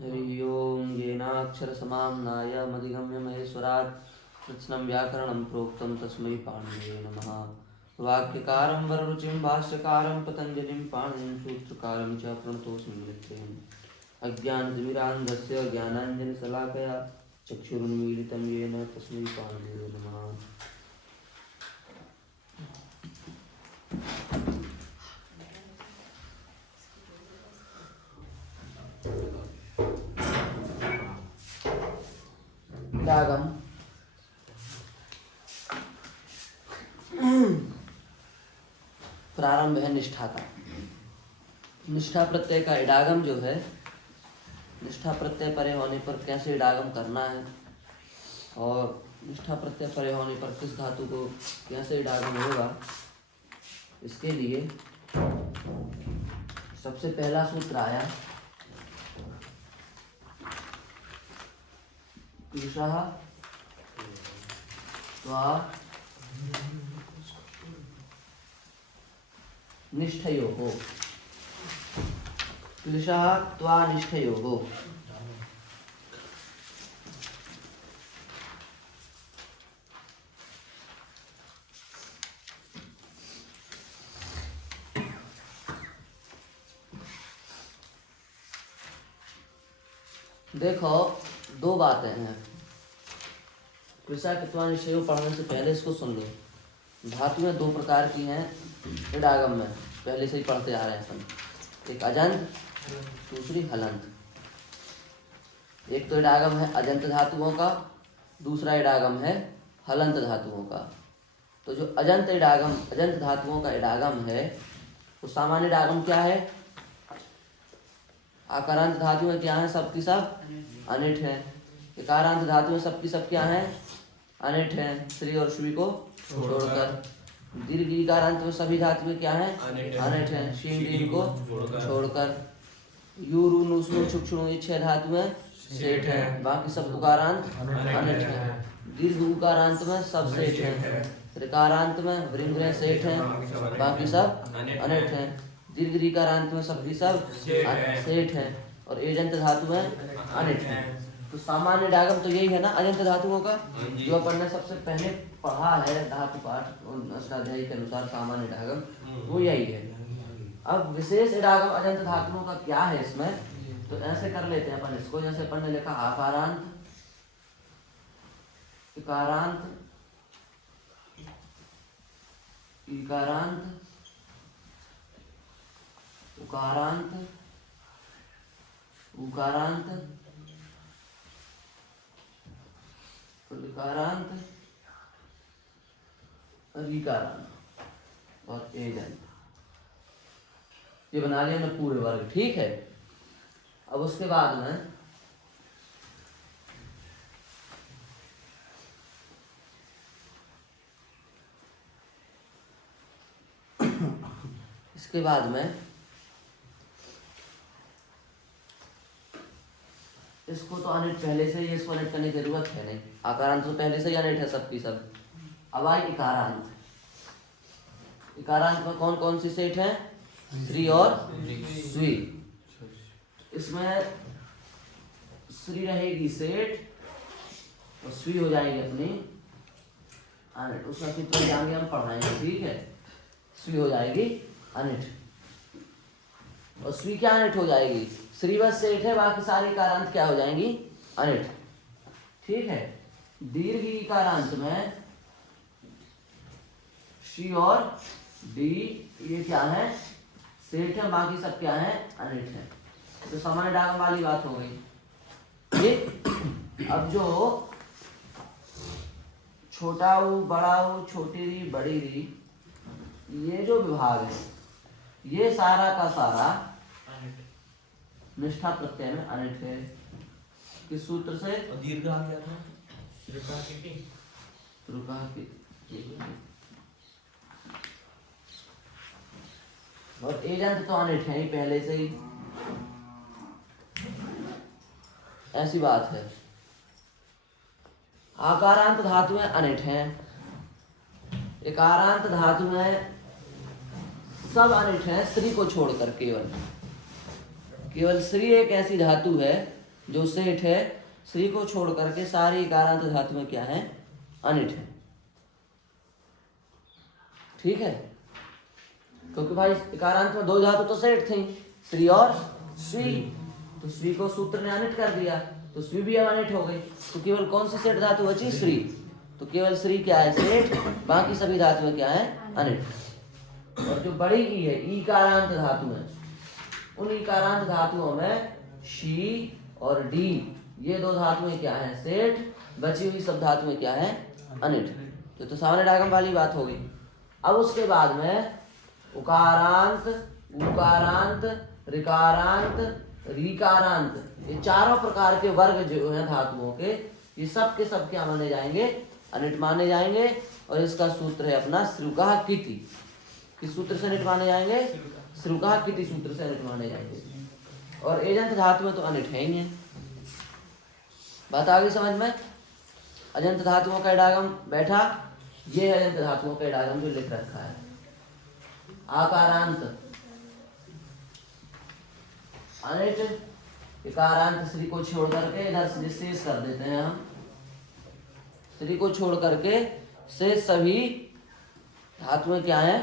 हरि ओम येनाक्षरसमाम्नाय मधिगम्य महेश्वरात् कृत्स्नं व्याकरणं प्रोक्तं तस्मै पाणिनये नमः। वाक्यकारं वररुचिं भाष्यकारं पतञ्जलिं पाणिनिं सूत्रकारं च प्रणतोऽस्मि नित्यम्। अज्ञानतिमिरान्धस्य ज्ञानाञ्जनशलाकया चक्षुरुन्मीलितं येन तस्मै पाणिनये नमः। इडागम प्रारंभ है निष्ठा का। निष्ठा प्रत्यय का इडागम जो है, निष्ठा प्रत्यय परे होने पर कैसे इडागम करना है और निष्ठा प्रत्यय परे होने पर किस धातु को कैसे इडागम होगा, इसके लिए सबसे पहला सूत्र आया कृशः त्वा निष्ठयोः। कृशः त्वा निष्ठयोः। देखो, दो बातें हैं। कृषा कृत्वा निष्ठयोः पढ़ने से पहले इसको सुन लो। धातुएं दो प्रकार की हैं इडागम में, पहले से ही पढ़ते आ रहे हैं अपन। एक अजंत, दूसरी हलंत। एक तो इडागम है अजंत धातुओं का, दूसरा इडागम है हलंत धातुओं का। तो जो अजंत धातुओं का इडागम है, वो सामान्य इडागम क्या है? आकारांत धातुएं क्या हैं? सबकी सब अनिट है। इकारांत धातुएं सबकी सब क्या हैं? अनिट है, श्री और श्वी को छोड़कर। दीर्घ इकारांत में सभी धातुएं क्या हैं? अनिट है, शीन दीर्घ को छोड़कर। यू रू नु स्नु छुक छुनु ये 6 धातुएं सेठ हैं, बाकी सब उकारांत अनिट है। दीर्घ उकारांत में सब सेठ हैं, ऋकारांत में वृंग सेठ हैं, बाकी सब अनिट हैं। दीर्घ रीकारांत में सबकी सब सेठ हैं और एजंत धातुएं अनिट हैं। तो सामान्य इडागम तो यही है ना अजंत धातुओं का, जो अपन ने सबसे पहले पढ़ा है धातु पाठ और अष्टाध्यायी के अनुसार सामान्य इडागम, वो यही है। अब विशेष इडागम अजंत धातुओं का क्या है इसमें, तो ऐसे कर लेते हैं अपन इसको। जैसे अपन ने लिखा आकारांत, इकारांत, इकारांत, उकारांत, उकारांत, ऋकारांत, रीकारांत और एजंत। ये बना लिया हमने पूरे वर्ग, ठीक है। अब उसके बाद में इसके बाद में इसको तो अनिट पहले से ही, इसको अनिट करने की जरूरत है नहीं। आकारांत तो पहले से ही अनिट है सबकी सब। अब आई इकारांत। इकारांत में कौन कौन सी सेठ है? श्री और स्वी। इसमें श्री रहेगी सेठ और स्वी हो जाएगी अपनी अनिट। उसका सूत्र जाएंगे हम पढ़ाएंगे, ठीक है। स्वी हो जाएगी अनिट और स्वी क्या अनिट हो जाएगी? श्री बस सेठ है, बाकी सारी इकारांत क्या हो जाएंगी? अनिट, ठीक है। दीर्घ इकारांत में शी और डी ये क्या है? सेठ है, बाकी सब क्या है? अनिट है। तो सामान्य इडागम वाली बात हो गई, ठीक। अब जो छोटा ऊ, बड़ा ऊ, छोटी री, बड़ी री, ये जो विभाग है, ये सारा का सारा निष्ठा प्रत्यय में अनिट है। किस सूत्र से? दीर्घ आ गया था और एजंत तो अनिट है ही पहले से ही, ऐसी बात है। आकारांत धातुएं अनिट हैं, इकारांत धातुएं सब अनिट हैं, श्री को छोड़कर। केवल श्री एक ऐसी धातु है जो सेठ है श्री को छोड़ करके सारी इकारांत धातुएं क्या है, अनिट है। ठीक है, क्योंकि भाई इकारांत में दो धातु तो सेठ थी, श्री और स्वी, तो स्वी को सूत्र ने अनिट कर दिया, तो स्वी भी अब अनिट हो गई, तो केवल कौन सी सेठ धातु बची, श्री। तो केवल श्री क्या है, सेठ, बाकी सभी धातुएं क्या है, अनिट। और जो बड़ी की है ईकारांत धातु है, उन ईकारांत धातुओं में शी और डी, ये दो धातुएं क्या है, सेठ, बची हुई सब धातुएं क्या है, अनिट। तो सामान्य डागम वाली बात हो गई। अब उसके बाद में उकारांत, उकारांत, ऋकारांत, रीकारांत, ये चारों प्रकार के वर्ग जो है धातुओं के, ये सब के सब क्या माने जाएंगे, अनिट माने जाएंगे। और इसका सूत्र है अपना श्रुका किति। किस सूत्र से अनिट माने जाएंगे, श्रुका किति सूत्र से अनिट माने जाएंगे। और एजंत धातु में तो अनिट है ही है। बात आ गई समझ में। अजंत धातुओं का इडागम बैठा, ये है अजंत धातुओं का इडागम जो लिख रखा है। आकारांत अनिट, इकारांत श्री को छोड़ करके इधर से शेष कर देते हैं हम, श्री को छोड़ करके शेष सभी धातुएं क्या है,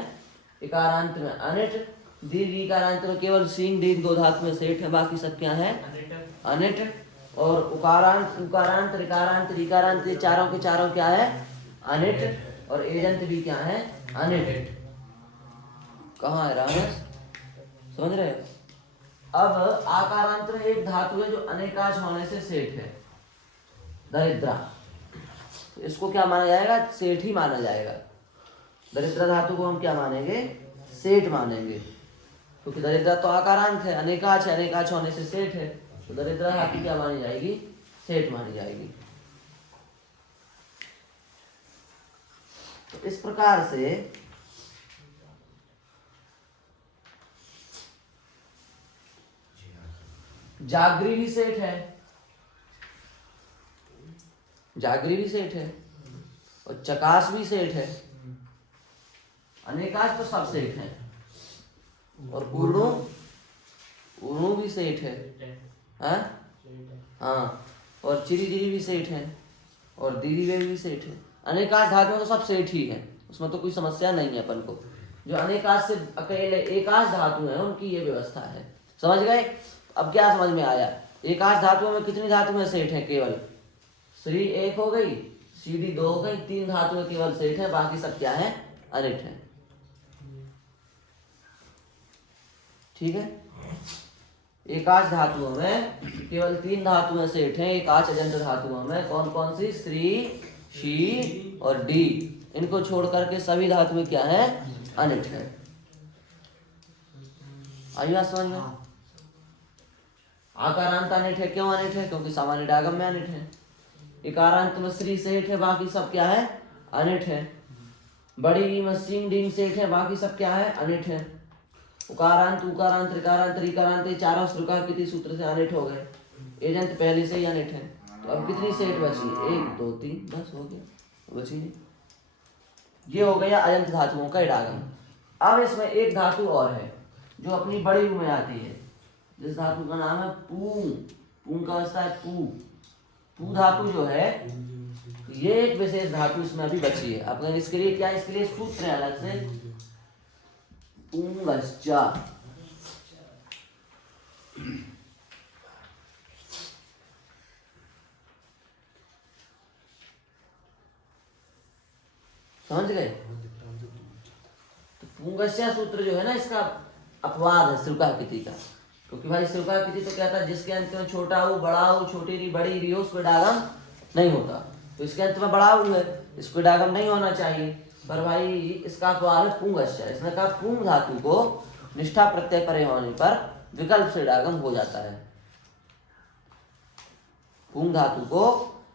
इकारांत में अनिट, दीर्घ इकारांत में केवल सींग दीर्घ दो धातुएं सेठ है, बाकी सब क्या है, अनिट। और उकारांत, उकारांत, ऋकारांत, रीकारांत, ये चारों के चारों क्या है, अनिट। और एजंत भी क्या है, अनिट। कहाँ है रामस, समझ रहे हो। अब आकारांत में एक धातु है जो अनेकाच होने से सेठ है, दरिद्रा, तो इसको क्या माना जाएगा, सेठ ही माना जाएगा। दरिद्रा धातु को हम क्या मानेंगे, सेठ मानेंगे, क्योंकि दरिद्रा तो आकारांत है, अनेकाच है, अनेकाच होने से सेठ है, तो दरिद्रा धातु क्या मानी जाएगी, सेठ मानी जाएगी। तो इस प्रकार से जागरी भी सेठ है, जागरी भी सेठ है, और चकास भी सेठ है, अनेकाच तो सब सेठ हैं। और पूर्णु, पूर्णु भी सेठ है, हाँ। और चिरी जिरी भी सेठ है, और दीदी वे भी सेठ है। अनेकाच धातुओं तो सब सेठ ही है, उसमें तो कोई समस्या नहीं है अपन को। जो अनेकाच से अकेले एकाच धातु है उनकी ये व्यवस्था है, समझ गए। अब क्या समझ में आया, एकाच धातुओं में कितनी धातुएं सेठ है, केवल श्री एक हो गई, सीधी दो हो गई, तीन धातुएं केवल सेठ है, बाकी सब क्या है, अनिट है। ठीक है, एकाच धातुओं में केवल तीन धातुएं सेठ हैं, एकाच अजंत धातुओं में कौन कौन सी, श्री, शी और डी, इनको छोड़ करके सभी धातुएं क्या है, अनिट है। आई बात समझ में। आकारांत अनिट है, क्यों अनिट है, क्योंकि सामान्य डागम में अनिट है। इकारांत में श्री सेठ है, बाकी सब क्या है, अनिट है। बड़ी में सिंह डीम सेठ है, बाकी सब क्या है, अनिट है। उकारांत, उकारांत, ऋकारांत, रीकारांत, ये चारों श्रुका किति सूत्र से अनिट हो गए, एजंत पहले से ही अनिट है। तो अब कितनी सेठ बची, 1 2 3, बस हो गया, बची नहीं। ये हो गया अजंत धातुओं का इडागम। अब इसमें एक धातु और है जो अपनी बड़ी में आती है, जिस धातु का नाम है पूं। पूं का अवस्था है पू। पू धातु जो है, ये एक विशेष धातु इसमें अभी बची है। अब इसके लिए क्या, इसके लिए सूत्र है अलग से, पूंगश्चा। समझ गए। तो पूंगश्चा सूत्र जो है ना, इसका अपवाद है श्रुका किति का, क्योंकि भाई श्रुका किति तो कहता है जिसके अंत में छोटा हो, बड़ा हो, छोटी री, बड़ी री हो, उसको डागम नहीं होता। तो इसके अंत में बड़ा है, इसको डागम नहीं होना चाहिए। पर भाई इसका अपवाद है पूंगश्चा। इसने कहा पूंग धातु को निष्ठा प्रत्यय परे होने पर विकल्प से डागम हो जाता है। पूंग धातु को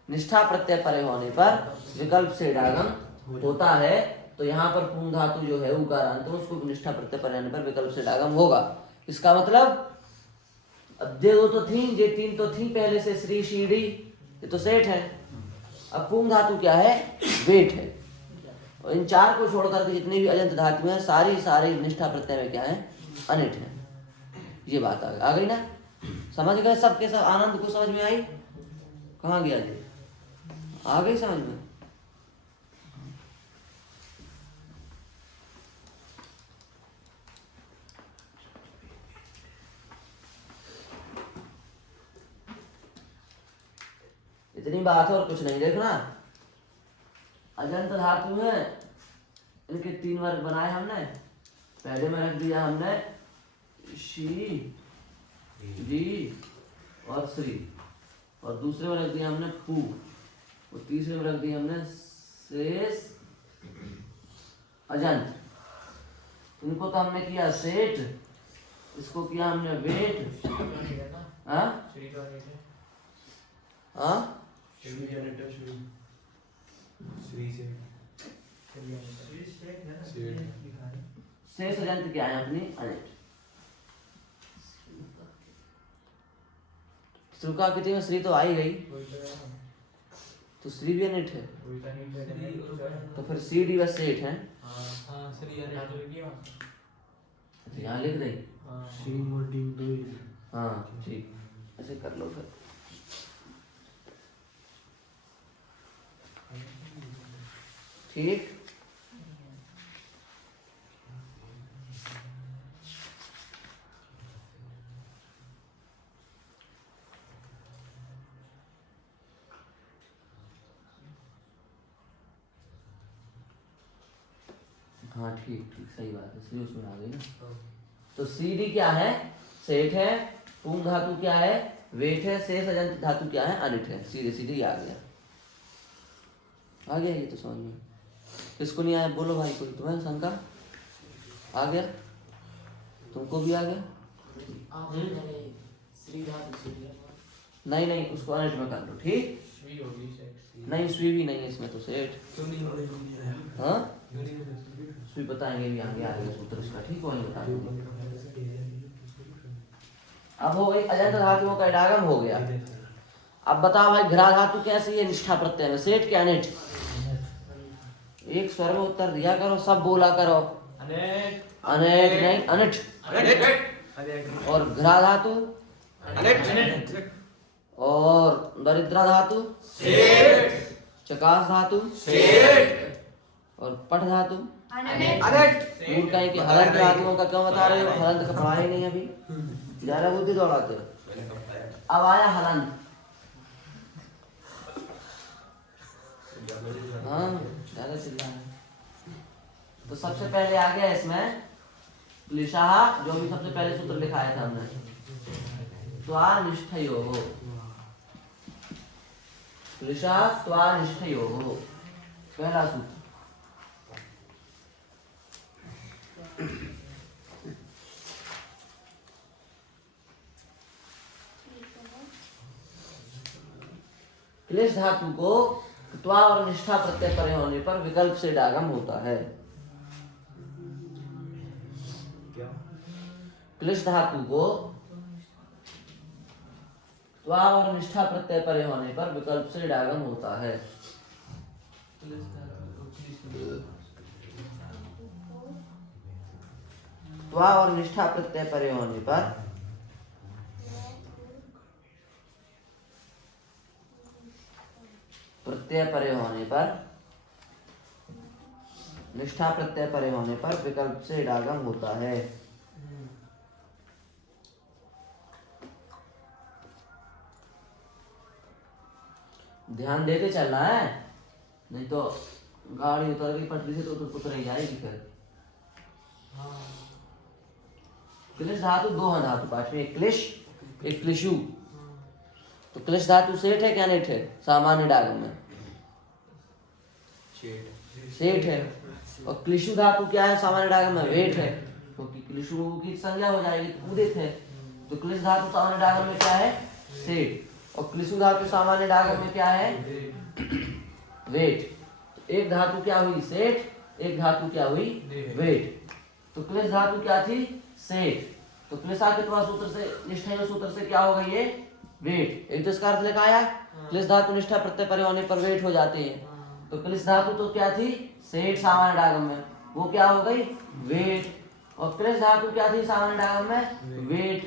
निष्ठा प्रत्यय परे होने पर विकल्प से डागम होता है। तो यहाँ पर पूंग धातु जो है उकारांत, उसको निष्ठा प्रत्यय परे होने पर विकल्प से डागम होगा। इसका मतलब अब दो तो थी, ये तीन तो थी पहले से, श्री, शीडी, ये तो सेठ है। अब पूंग धातु क्या है, वेट है। और इन चार को छोड़कर के जितनी भी अजंत धातु हैं, सारी निष्ठा प्रत्यय में क्या है, अनिट है। ये बात आ गई ना। समझ गए सबके सब? आनंद को समझ में आई? कहाँ गया जी? आ गई समझ में? इतनी बात है और कुछ नहीं। देखना, अजंत धातु है, इनके 3 वर्ग बनाए हमने। पहले में रख दिया हमने शी, डी और श्री, और दूसरे में रख दिया हमने पू, और तीसरे में रख दिया हमने शेष अजंत। इनको तो हमने किया सेठ, इसको किया हमने वेट। हाँ हाँ, शेष अजंत क्या है अपनी? अनिट। श्रुकाकृति में श्री तो आ ही गई, तो श्री भी अनिट है, तो फिर सी डी व सेठ है। यहाँ लिख दे। हाँ ठीक, ऐसे कर लो फिर। ठीक, हाँ ठीक ठीक, सही बात है, सी उसमें आ गई ना। तो सी डी क्या है? सेठ है। पूर्ण धातु क्या है? वेट है। शेष अजंत धातु क्या है? अनिट है। सीधे सीधे आ गया, आ गया ये तो समझ में। किसको नहीं आया बोलो भाई, कोई तुम्हें शंका? आ गया? तुमको भी आ गया? नहीं नहीं, उसको अनिट में कर लो। ठीक, नहीं स्वी भी नहीं है इसमें, तो सेठ। हाँ स्वी बताएंगे भी आगे, आगे सूत्र इसका। ठीक, वही बता देंगे। अब हो गई अजंत धातुओं का इडागम हो गया। अब बताओ भाई, घृ धातु कैसी है निष्ठा प्रत्यय में? सेठ क्या अनिट? एक स्वर में उत्तर दिया करो, सब बोला करो। अनिट नहीं, अनिट। और घृ धातु अनिट, और दरिद्रा धातु सेठ, चकास धातु सेठ, और पठ धातु अनिट। कहीं कि हलंत धातुओं का क्यों बता रहे हो? हलंत का पढ़ा ही नहीं अभी, ज्यादा बुद्धि दौड़ाते हो। अब आया हलंत। हाँ ज्यादा चिल्ला है। तो सबसे पहले आ गया इसमें क्लिशाह, जो भी सबसे पहले सूत्र लिखाया था हमने, त्वानिष्ठयोः। क्लिशाह त्वानिष्ठयोः, पहला सूत्र। क्लिश धातु को त्वा और निष्ठा प्रत्यय परे होने पर विकल्प से डागम होता है। क्लिश धातु को त्वा और निष्ठा प्रत्यय परे होने पर विकल्प से डागम होता है। त्वा और निष्ठा प्रत्यय परे होने पर प्रत्यय परे होने पर, निष्ठा प्रत्यय परे होने पर विकल्प से डागम होता है। ध्यान देके चलना है, नहीं तो गाड़ी उतर गई पटरी से तो उतर ही जाएगी फिर। क्लिश धातु दो हैं धातु पाठ में, एक क्लिश एक क्लिशु। तो क्लिश धातु सेठ है क्या अनिट है? सामान्य डागम में सेठ है। और क्लिशु धातु क्या है? सामान्य डागम में वेट है, क्योंकि क्लिशु की संज्ञा हो जाएगी तो उदित है। तो क्लिश धातु सामान्य डागम में क्या है? सेठ। और क्लिशु धातु सामान्य डागम में क्या है? वेट। तो एक धातु क्या हुई? सेठ, एक धातु क्या हुई? वेट। तो क्लिश धातु क्या थी? सेठ। तो क्लिशा के सूत्र से, निष्ठा सूत्र से क्या होगा ये? वेट। एक तो इसका अर्थ लिखा है, क्लिश धातु निष्ठा प्रत्यय परे होने पर वेट हो जाते हैं। तो क्लिश धातु तो क्या थी? सेठ सामान्य डागम में, वो क्या हो गई? वेट। और क्लिश धातु क्या थी सामान्य डागम में? वेट,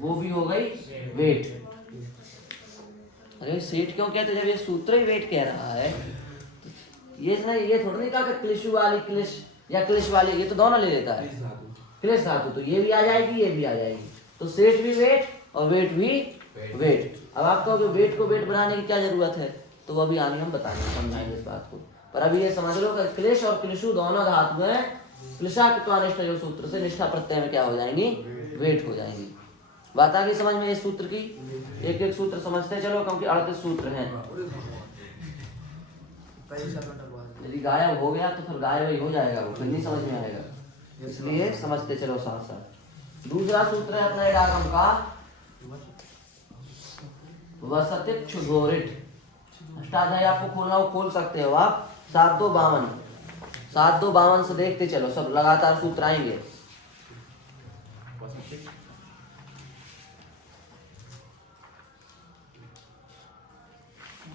वो भी हो गई वेट। अरे सेठ क्यों कहते, जब ये सूत्र ही वेट कह रहा है। ये थोड़ा नहीं कहा कि क्लिशु वाली क्लिश या क्लिश वाली, ये तो दोनों ले लेता है क्लिश धातु, तो ये भी आ जाएगी ये भी आ जाएगी। तो सेठ भी वेट और वेट भी वेट। अब आप कहोगे वेट को वेट बनाने की क्या जरूरत है, तो वो अभी आगे हम बताएंगे, समझाएंगे इस बात को। पर अभी ये समझ लो कि क्लिश और क्लिशु दोनों धातु हैं, क्लिशा निष्ठा जो सूत्र से निष्ठा प्रत्यय में क्या हो जाएंगी? वेट हो जाएंगी। बात आ गई समझ में इस सूत्र की? एक एक सूत्र समझते चलो, क्योंकि 38 सूत्र हैं। यदि गायब हो गया तो फिर गायब ही हो जाएगा, वो फिर नहीं समझ में आएगा, इसलिए समझते चलो साथ साथ। दूसरा सूत्र है अपना इडागम का वसतिक क्षुधोरिट। अष्टाध्यायी आपको खोलना हो खोल सकते हो आप। 7-2-52 7-2-52 से देखते चलो, सब लगातार सूत्र आएंगे।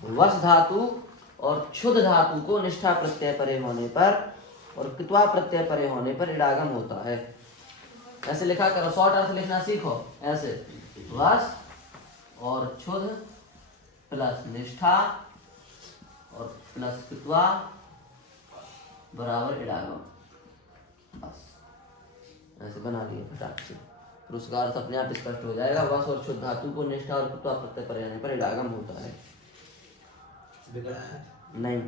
वस धातु और क्षुध धातु को निष्ठा प्रत्यय परे होने पर और कित्वा प्रत्यय परे होने पर इडागम होता है। ऐसे लिखा करो, शॉर्ट अर्थ लिखना सीखो ऐसे, वस और क्षुध प्लस निष्ठा और प्लस कित्वा बराबर इडागम। बस ऐसे बना दिए फटाक से, फिर उसका अर्थ अपने आप स्पष्ट हो जाएगा। वस और क्षुध धातु को निष्ठा और कित्वा प्रत्यय परे होने पर इडागम होता है। नहीं,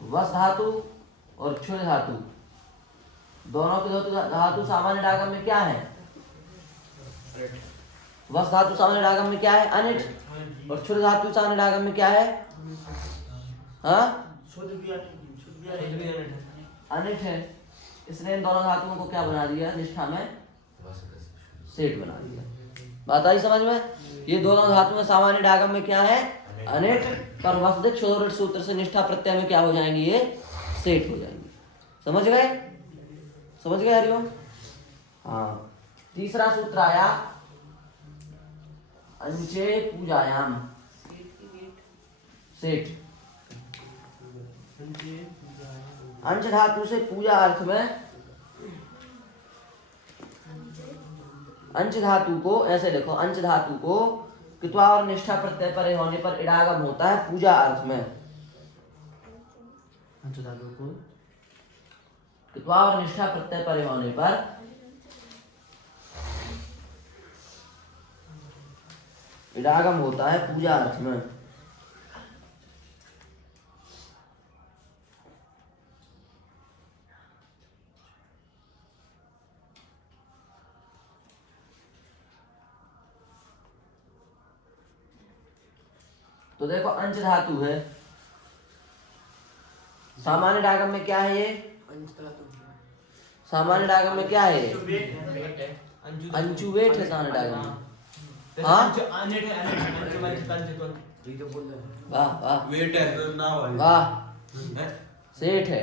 वस धातु और क्षुध धातु दोनों के धातु सामान्य डागम में क्या है? वस धातु सामान्य डागम में क्या है? अनिट। और क्षुध धातु सामान्य डागम में क्या है? हाँ, अनिट है। इसने इन दोनों धातुओं को क्या बना दिया? निष्ठा में सेठ बना दिया। बात आई समझ में? ये दोनों धातुएं सामान्य डागम में क्या है? अनिट। पर वसतिक क्षुधोरिट सूत्र से निष्ठा प्रत्यय में क्या हो जाएंगी? ये सेठ हो जाएंगी। समझ गए? समझ गए हरिओम? हाँ। तीसरा सूत्र आया अंचे पूजायाम। सेठ अंश धातु से पूजा अर्थ में, अंश धातु को ऐसे लिखो, अंश धातु को कित्वा और निष्ठा प्रत्यय परे होने पर इडागम होता है पूजा अर्थ में। अंश धातु को कित्वा और निष्ठा प्रत्यय परे होने पर इडागम होता है पूजा अर्थ में। तो देखो अंश धातु है, सामान्य डागम में क्या है? ये सामान्य डागम में क्या है? अंशु वेट है सामान्य डागम में। हाँ, वाह वाह, वेट है ना, वाह, सेठ है।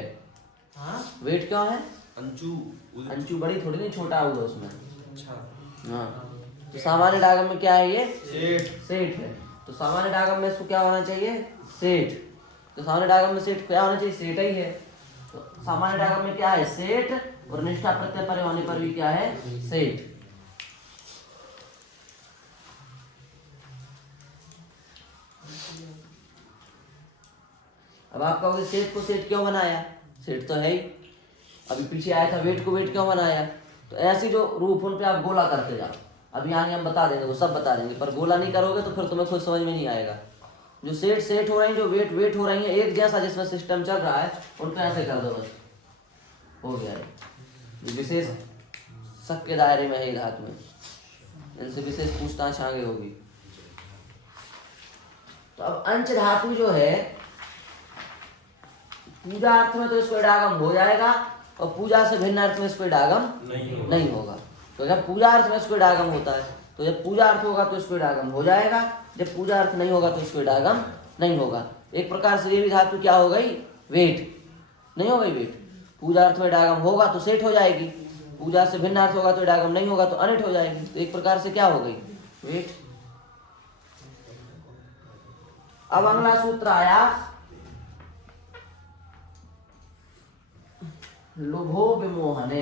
वेट क्यों है? अंशु बड़ी थोड़ी नहीं, छोटा हुआ उसमें। हाँ, तो सामान्य डागम में क्या है? ये सेठ है। तो सामान्य डागम में इसको क्या होना चाहिए? सेठ। तो सामान्य डागम में सेठ क्या होना चाहिए? सेठ ही है। तो सामान्य डागम में क्या है? सेठ। और निष्ठा प्रत्यय परे होने पर भी क्या है? सेठ। अब आप कहोगे सेठ को सेठ क्यों बनाया? सेठ तो है ही। अभी पीछे आया था वेट को वेट क्यों बनाया? तो ऐसी जो रूप उन पे आप गोला करते जाओ। अभी आगे हम बता देंगे, वो सब बता देंगे, पर गोला नहीं करोगे तो फिर तुम्हें खुद समझ में नहीं आएगा। जो सेठ सेठ हो रही है, जो वेट वेट हो रही है, एक जैसा जिसमें सिस्टम चल रहा है, उनको ऐसे कर दो, बस हो गया है। जो विशेष शक के दायरे में है धातु में, इनसे विशेष पूछताछ आगे होगी। तो अब अंश धातु जो है पूजा अर्थ में तो इसको इडागम हो जाएगा, और पूजा से भिन्न अर्थ में इसको इडागम नहीं होगा। तो जब पूजा अर्थ में इसको इडागम होता है, तो जब पूजा अर्थ होगा तो इसको इडागम हो जाएगा, जब पूजा अर्थ नहीं होगा तो इसको इडागम नहीं होगा। एक प्रकार से ये भी धातु क्या हो गई? वेट नहीं हो गई। वेट पूजा अर्थ में इडागम होगा तो सेठ हो जाएगी, पूजा से भिन्न अर्थ होगा तो इडागम नहीं होगा तो अनिट हो जाएगी। तो एक प्रकार से क्या हो गई? वेट। अब अगला सूत्र आया लोभो विमोहने।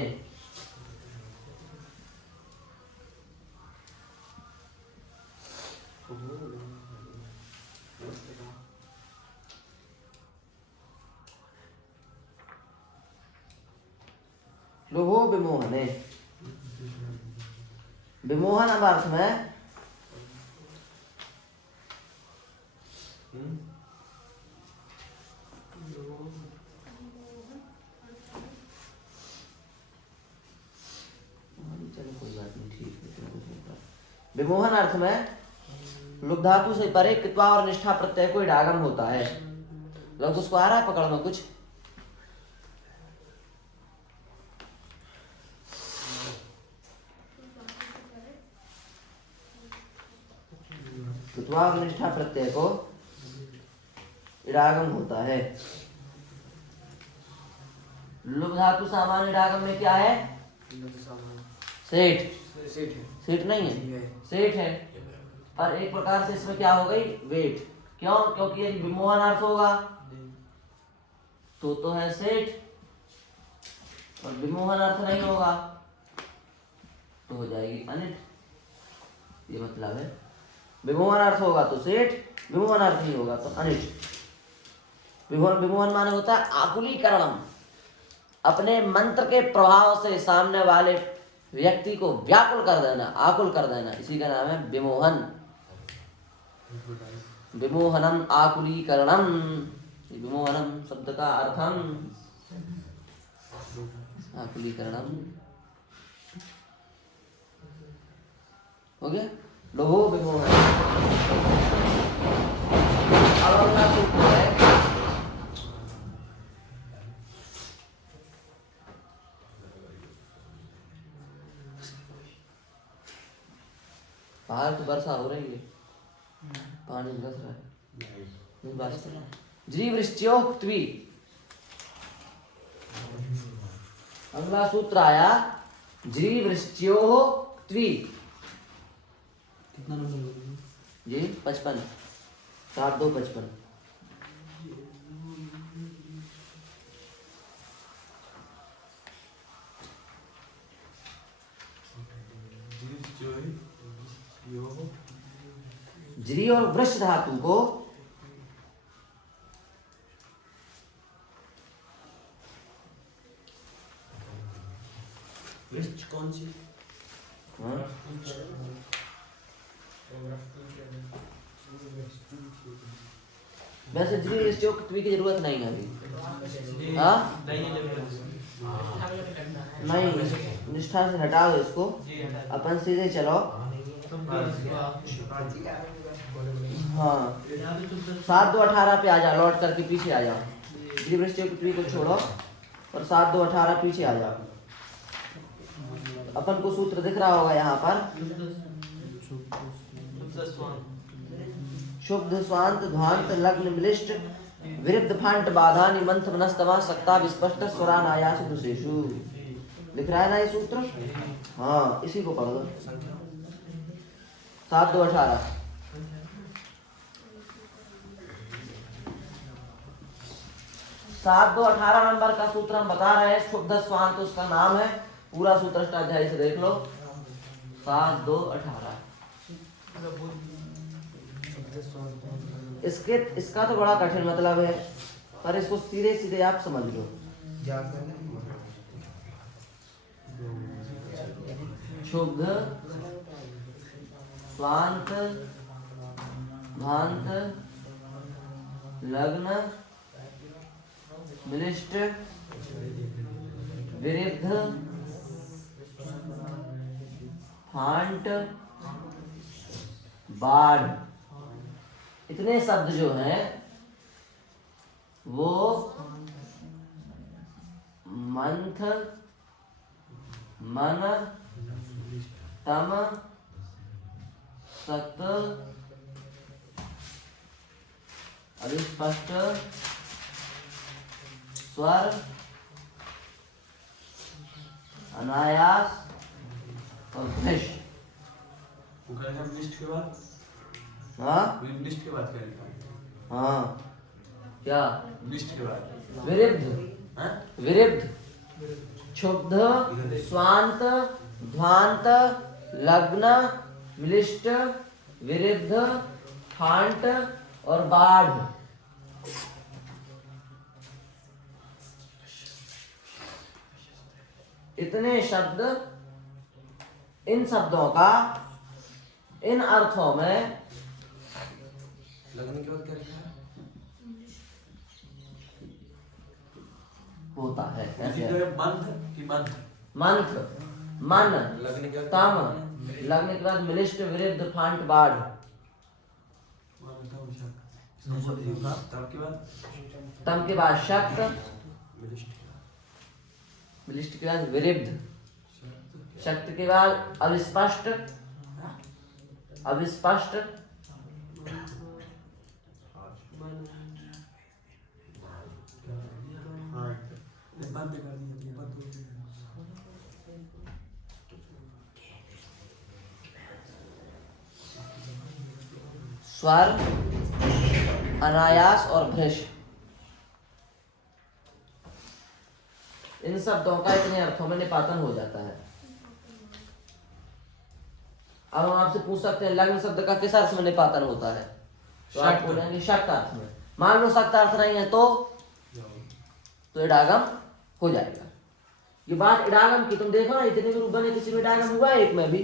लोभो विमोहने, विमोहन अब अर्थ में चलो कोई बात नहीं, ठीक है। विमोहन अर्थ में लुक धातु से परे कित्वा और निष्ठा प्रत्यय को इडागम होता है। लोग उसको आ रहा है पकड़ में कुछ। कित्वा और निष्ठा प्रत्यय को इडागम होता है। लुक धातु सामान्य इडागम में क्या है? सेठ। सेठ नहीं है, सेठ है, पर एक प्रकार से इसमें क्या हो गई? वेट। क्यों? क्योंकि यदि विमोहन अर्थ होगा तो है सेठ, और विमोहन अर्थ नहीं होगा तो हो जाएगी अनिट। ये मतलब है, विमोहन अर्थ होगा तो सेठ, विमोहन अर्थ नहीं होगा तो अनिट। विमोहन माने होता है आकुलीकरणम, अपने मंत्र के प्रभाव से सामने वाले व्यक्ति को व्याकुल कर देना, आकुल कर देना, इसी का नाम है विमोहन। विमोहनम आकुलीकरणम, विमोहनम शब्द का अर्थम आकुलीकरणम हो गया। लोभो विमोहन। अब अगला सूत्र है बाहर तो वर्षा हो रही है, पानी बरस रहा है, नहीं बारिश हो रहा है। जीवृष्ट्योक्त्वी, अगला सूत्र आया जीवृष्ट्योक्त्वी। कितना नंबर जी 55, 7 2 55। ज्री और वृष धातु को वृक्ष कौन सी? वैसे ज्री वृष्टि की जरूरत नहीं है अभी। हाँ नहीं, निष्ठा से हटा दो इसको, अपन सीधे चलो। हाँ 7 2 18 पे आ जाओ, लौट करके पीछे आ जाओ। ज्री वृष्टि को छोड़ो और 7 2 18 पीछे आ जाओ। अपन को सूत्र दिख रहा होगा यहाँ पर, शुद्ध स्वांत ध्वांत लग्न मिलिष्ट विरुद्ध फांट बाधा निमंथ मनस्तमा सक्ता विस्पष्ट स्वरानायास दुषेषु। लिख रहा है ना ये सूत्र? हाँ इसी को पढ़ दो। 7 2 18। 7 2 18 नंबर का सूत्र हम बता रहे हैं। शुद्ध स्वांत उसका नाम है, पूरा सूत्र अष्टाध्यायी से देख लो। 7 2 18। इसका तो बड़ा कठिन मतलब है, पर इसको सीधे सीधे आप समझ लो। शुद्ध स्वांत भांत लग्न मिलिष्ट विरुद्ध फांट बाढ़, इतने शब्द जो हैं वो मंथ मन तम सत अविस्पष्ट स्वर अनायास और वृष। लिस्ट के बाद हाँ लिस्ट के बाद क्या लिखा? हाँ क्या लिस्ट के बाद विरुद्ध विरुद्ध क्षुब्ध स्वांत ध्वांत लग्न मिलिष्ट विरुद्ध फांट और बाढ़। इतने शब्द, इन शब्दों का इन अर्थों में लगने के बाद क्या लिखा है? होता है इसी ऐसे। तरह मंथ की मंथ मंथ मन लगने के बाद तम लगने के बाद मिलिष्ट विरुद्ध फांट बाढ़। तब के बाद तम के बाद शक्त मिलिस्ट मिलिष्ट के बाद विरुद्ध शक्त के बाद अविस्पष्ट अविस्पष्ट बंद कर दिया, बंद हो गया। स्वर अनायास और भ्रश, इन शब्दों का इतने अर्थों में निपातन हो जाता है। अब हम आपसे पूछ सकते हैं लग्न शब्द का किस अर्थ में निपातन होता है, तो आप बोलेंगे शक्त अर्थ में। मान लो शक्त अर्थ नहीं है तो इडागम हो जाएगा। ये बात इडागम की, तुम देखो ना इतने भी रूप बने, किसी में इडागम हुआ है? एक में भी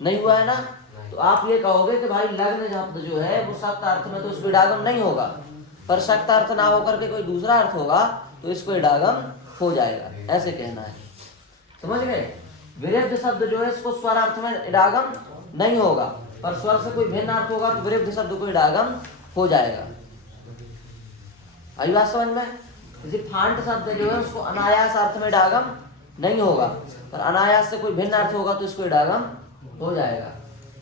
नहीं हुआ है ना। तो आप ये कहोगे कि भाई लग्न शब्द जो है वो शक्त अर्थ में तो इसको इडागम नहीं होगा, पर शक्त अर्थ ना होकर के कोई दूसरा अर्थ होगा तो इसको इडागम हो जाएगा, ऐसे कहना है। समझ गए? विरुद्ध शब्द जो है इसको स्वर अर्थ में इडागम नहीं होगा, पर स्वर से कोई भिन्न अर्थ होगा तो विरुद्ध शब्द को इडागम हो जाएगा। आई बात समझ में? किसी फांट शब्द जो है उसको अनायास अर्थ में इडागम नहीं होगा, पर अनायास से कोई भिन्न अर्थ होगा तो इसको इडागम हो जाएगा।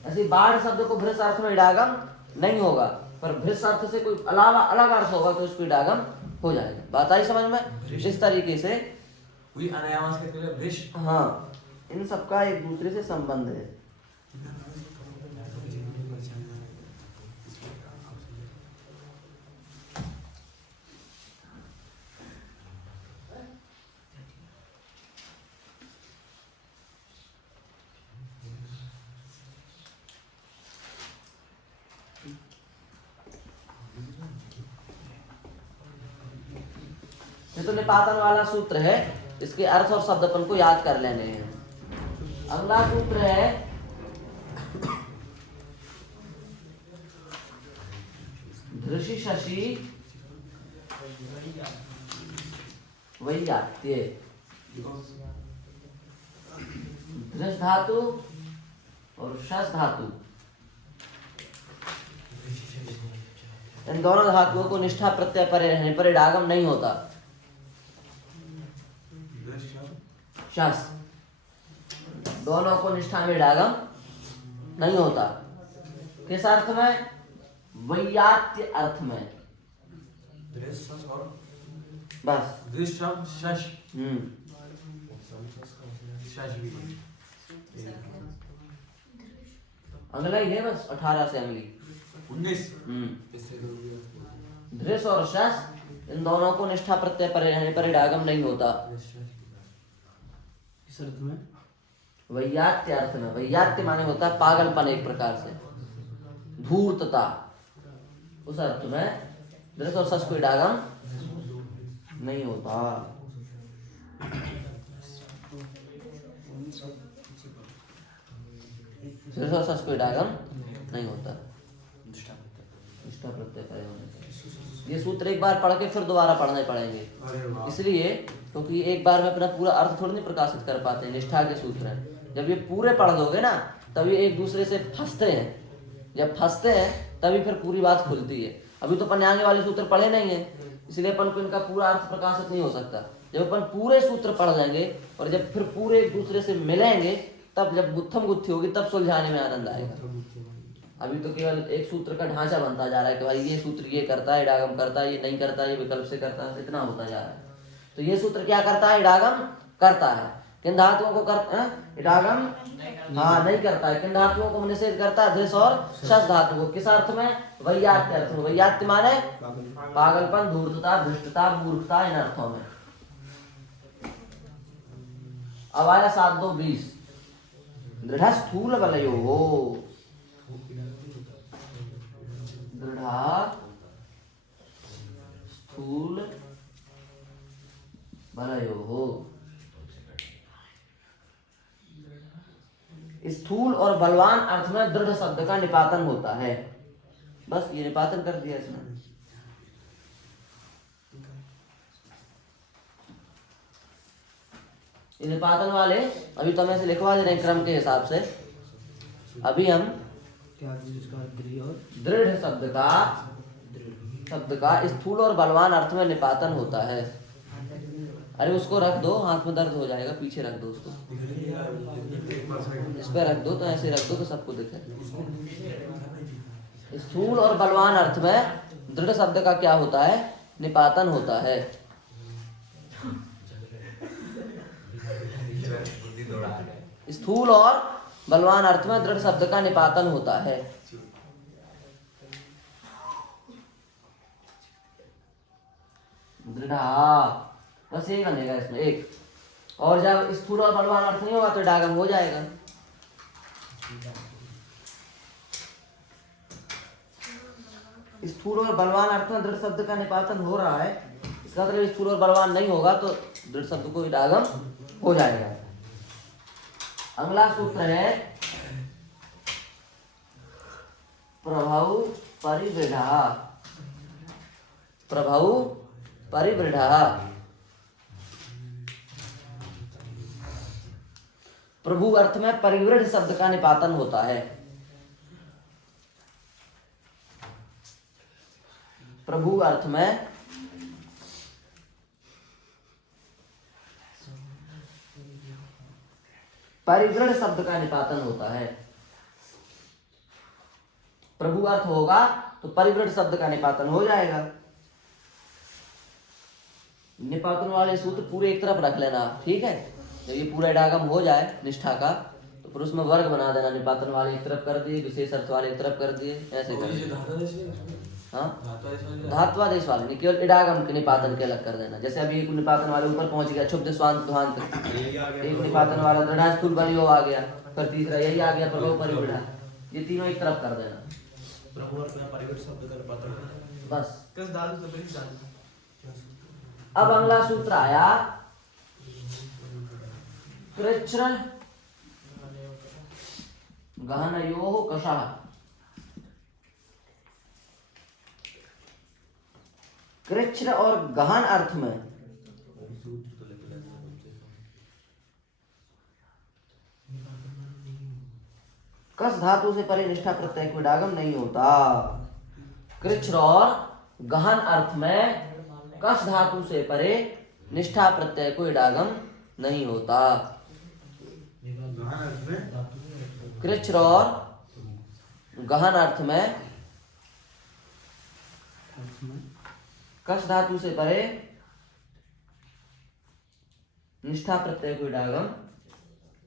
ऐसे बाढ़ शब्द को भ्रस अर्थ में इडागम नहीं होगा, पर भ्रस अर्थ से कोई अलावा अलग अर्थ होगा तो इसको इडागम हो जाएगा। बात आई समझ में? इस तरीके से वही अनायास के पहले वृष। हाँ, इन सबका एक दूसरे से संबंध है। ये तो निपातन वाला सूत्र है, इसके अर्थ और शब्द अपन को याद कर लेने हैं। अगला सूत्र है धृषि शशि वैयात्य। धृष धातु और शस धातु, इन दोनों धातुओं को निष्ठा प्रत्यय परे रहने पर इडागम नहीं होता। शस दोनों को निष्ठा में इडागम नहीं होता। किस अर्थ में? वैयात्य अर्थ में। बस शश अगला ही है, बस 18 से अगली 19। धृष और शस इन दोनों को निष्ठा प्रत्यय पर रहने पर इडागम नहीं होता। इस अर्थ में वैयात्य अर्थ में, वैयात्य माने होता है पागलपन, एक प्रकार से धूर्तता, उस अर्थ में धृष और शस को इडागम नहीं होता। धृष और शस को इडागम नहीं होता निष्ठा प्रत्यय परे होने पर। ये सूत्र एक बार पढ़ के फिर दोबारा पढ़ने पड़ेंगे, इसलिए क्योंकि एक बार में अपना पूरा अर्थ थोड़ी नहीं प्रकाशित कर पाते हैं। निष्ठा के सूत्र हैं, जब ये पूरे पढ़ दोगे ना तब ये एक दूसरे से फंसते हैं, जब फंसते हैं तभी फिर पूरी बात खुलती है। अभी तो अपन आगे वाले सूत्र पढ़े नहीं है, इसलिए अपन को इनका पूरा अर्थ प्रकाशित नहीं हो सकता। जब अपन पूरे सूत्र पढ़ लेंगे और जब फिर पूरे एक दूसरे से मिलेंगे, तब जब गुत्थम गुत्थी होगी तब सुलझाने में आनंद आएगा। अभी तो केवल एक सूत्र का ढांचा बनता जा रहा है कि भाई ये सूत्र ये करता है, इडागम करता है, ये नहीं करता है, ये विकल्प से करता है, इतना होता जा रहा है। तो ये सूत्र क्या करता है? इडागम करता है, किन धातुओं को कर इडागम हाँ नहीं करता है। किन धातुओं को निषेध करता है? दृश और शस धातु को। किस अर्थ में? वैयात्य अर्थ में। वैयात्य माने पागलपन, धूर्तता, भ्रष्टता, मूर्खता, इन अर्थों में। अब आया 7-2-20 दृढ़ स्थूल बलयो हो। दृढ़ स्थूल बलयो हो। स्थूल और बलवान अर्थ में दृढ़ शब्द का निपातन होता है। बस ये निपातन कर दिया इसने। ये निपातन वाले अभी तो हम ऐसे लिखवा दे रहे हैं क्रम के हिसाब से। अभी हम दृढ़ शब्द का स्थूल और बलवान अर्थ में निपातन होता है। अरे उसको रख दो, हाथ में दर्द हो जाएगा, पीछे रख दो उसको, इस पे रख दो, तो ऐसे रख दो तो सबको दिखे। स्थूल और बलवान अर्थ में दृढ़ शब्द का क्या होता है? निपातन होता है। स्थूल और बलवान अर्थ में दृढ़ शब्द का निपातन होता है। दृढ़, बस एक बनेगा इसमें एक। और जब स्थूल और बलवान अर्थ नहीं होगा तो डागम हो जाएगा। स्थूल और बलवान अर्थ में दृढ़ शब्द का निपातन हो रहा है, इसका मतलब स्थूल और बलवान नहीं होगा तो दृढ़ शब्द को डागम हो जाएगा। अगला सूत्र है प्रभव परिवृढ़ा। प्रभव परिवृढ़ा। प्रभु अर्थ में परिवृढ़ शब्द का निपातन होता है। प्रभु अर्थ में परिवृढ़ शब्द का निपातन होता है। प्रभु अर्थ होगा तो परिवृढ़ शब्द का निपातन हो जाएगा। निपातन वाले सूत्र पूरे एक तरफ रख लेना, ठीक है। जब ये पूरा डागम हो जाए निष्ठा का तो फिर उसमें वर्ग बना देना। निपातन वाले एक तरफ कर दिए, विशेष अर्थ वाले एक तरफ कर दिए, ऐसे कर दिए। हाँ, धात्वादेश वाले नहीं, केवल इडागम के निपातन के अलग कर देना। जैसे अभी एक निपातन वाले ऊपर पहुंच गया, क्षुब्ध स्वांत ध्वांत, एक निपातन वाला दृढ़ स्थूल बलियो आ गया, फिर तीसरा यही आ गया प्रभव परिवृढ़ा। ये तीनों एक तरफ कर देना। बस अब अगला सूत्र आया कृच्छ्र गहनयोः कषः। कृच्छ्र और गहन अर्थ में कस धातु से परे निष्ठा प्रत्यय को डागम नहीं होता। कृच्छ्र और गहन अर्थ में कस धातु से परे निष्ठा प्रत्यय को डागम नहीं होता। कृच्छ्र और गहन अर्थ में कस धातु से परे निष्ठा प्रत्यय को डागम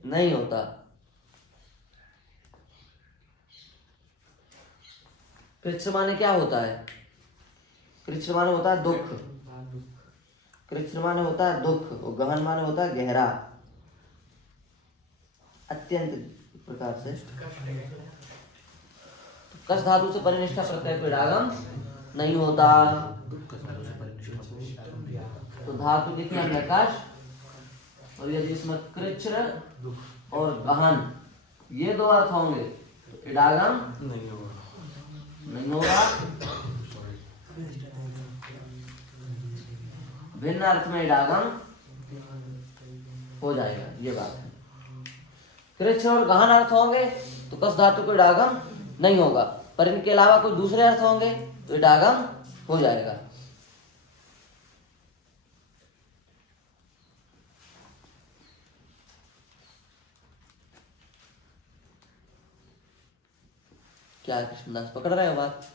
नहीं होता। कृच्छ्र माने क्या होता है? कृच्छ्र माने होता है दुख। कृच्छ्र माने होता है दुख और गहन माने होता है गहरा, अत्यंत प्रकार से। कस धातु से परिनिष्ठा प्रत्यय को डागम नहीं होता। तो धातु कितनी है? कस। और यदि इसमें कृच्छ्र और गहन ये दो अर्थ होंगे तो इडागम नहीं होगा। भिन्न अर्थ में इडागम हो जाएगा, ये बात है। कृच्छ्र और गहन अर्थ होंगे तो कस धातु को इडागम नहीं होगा, पर इनके अलावा कोई दूसरे अर्थ होंगे तो इडागम हो जाएगा। क्या कृष्णदास पकड़ रहे हो बात?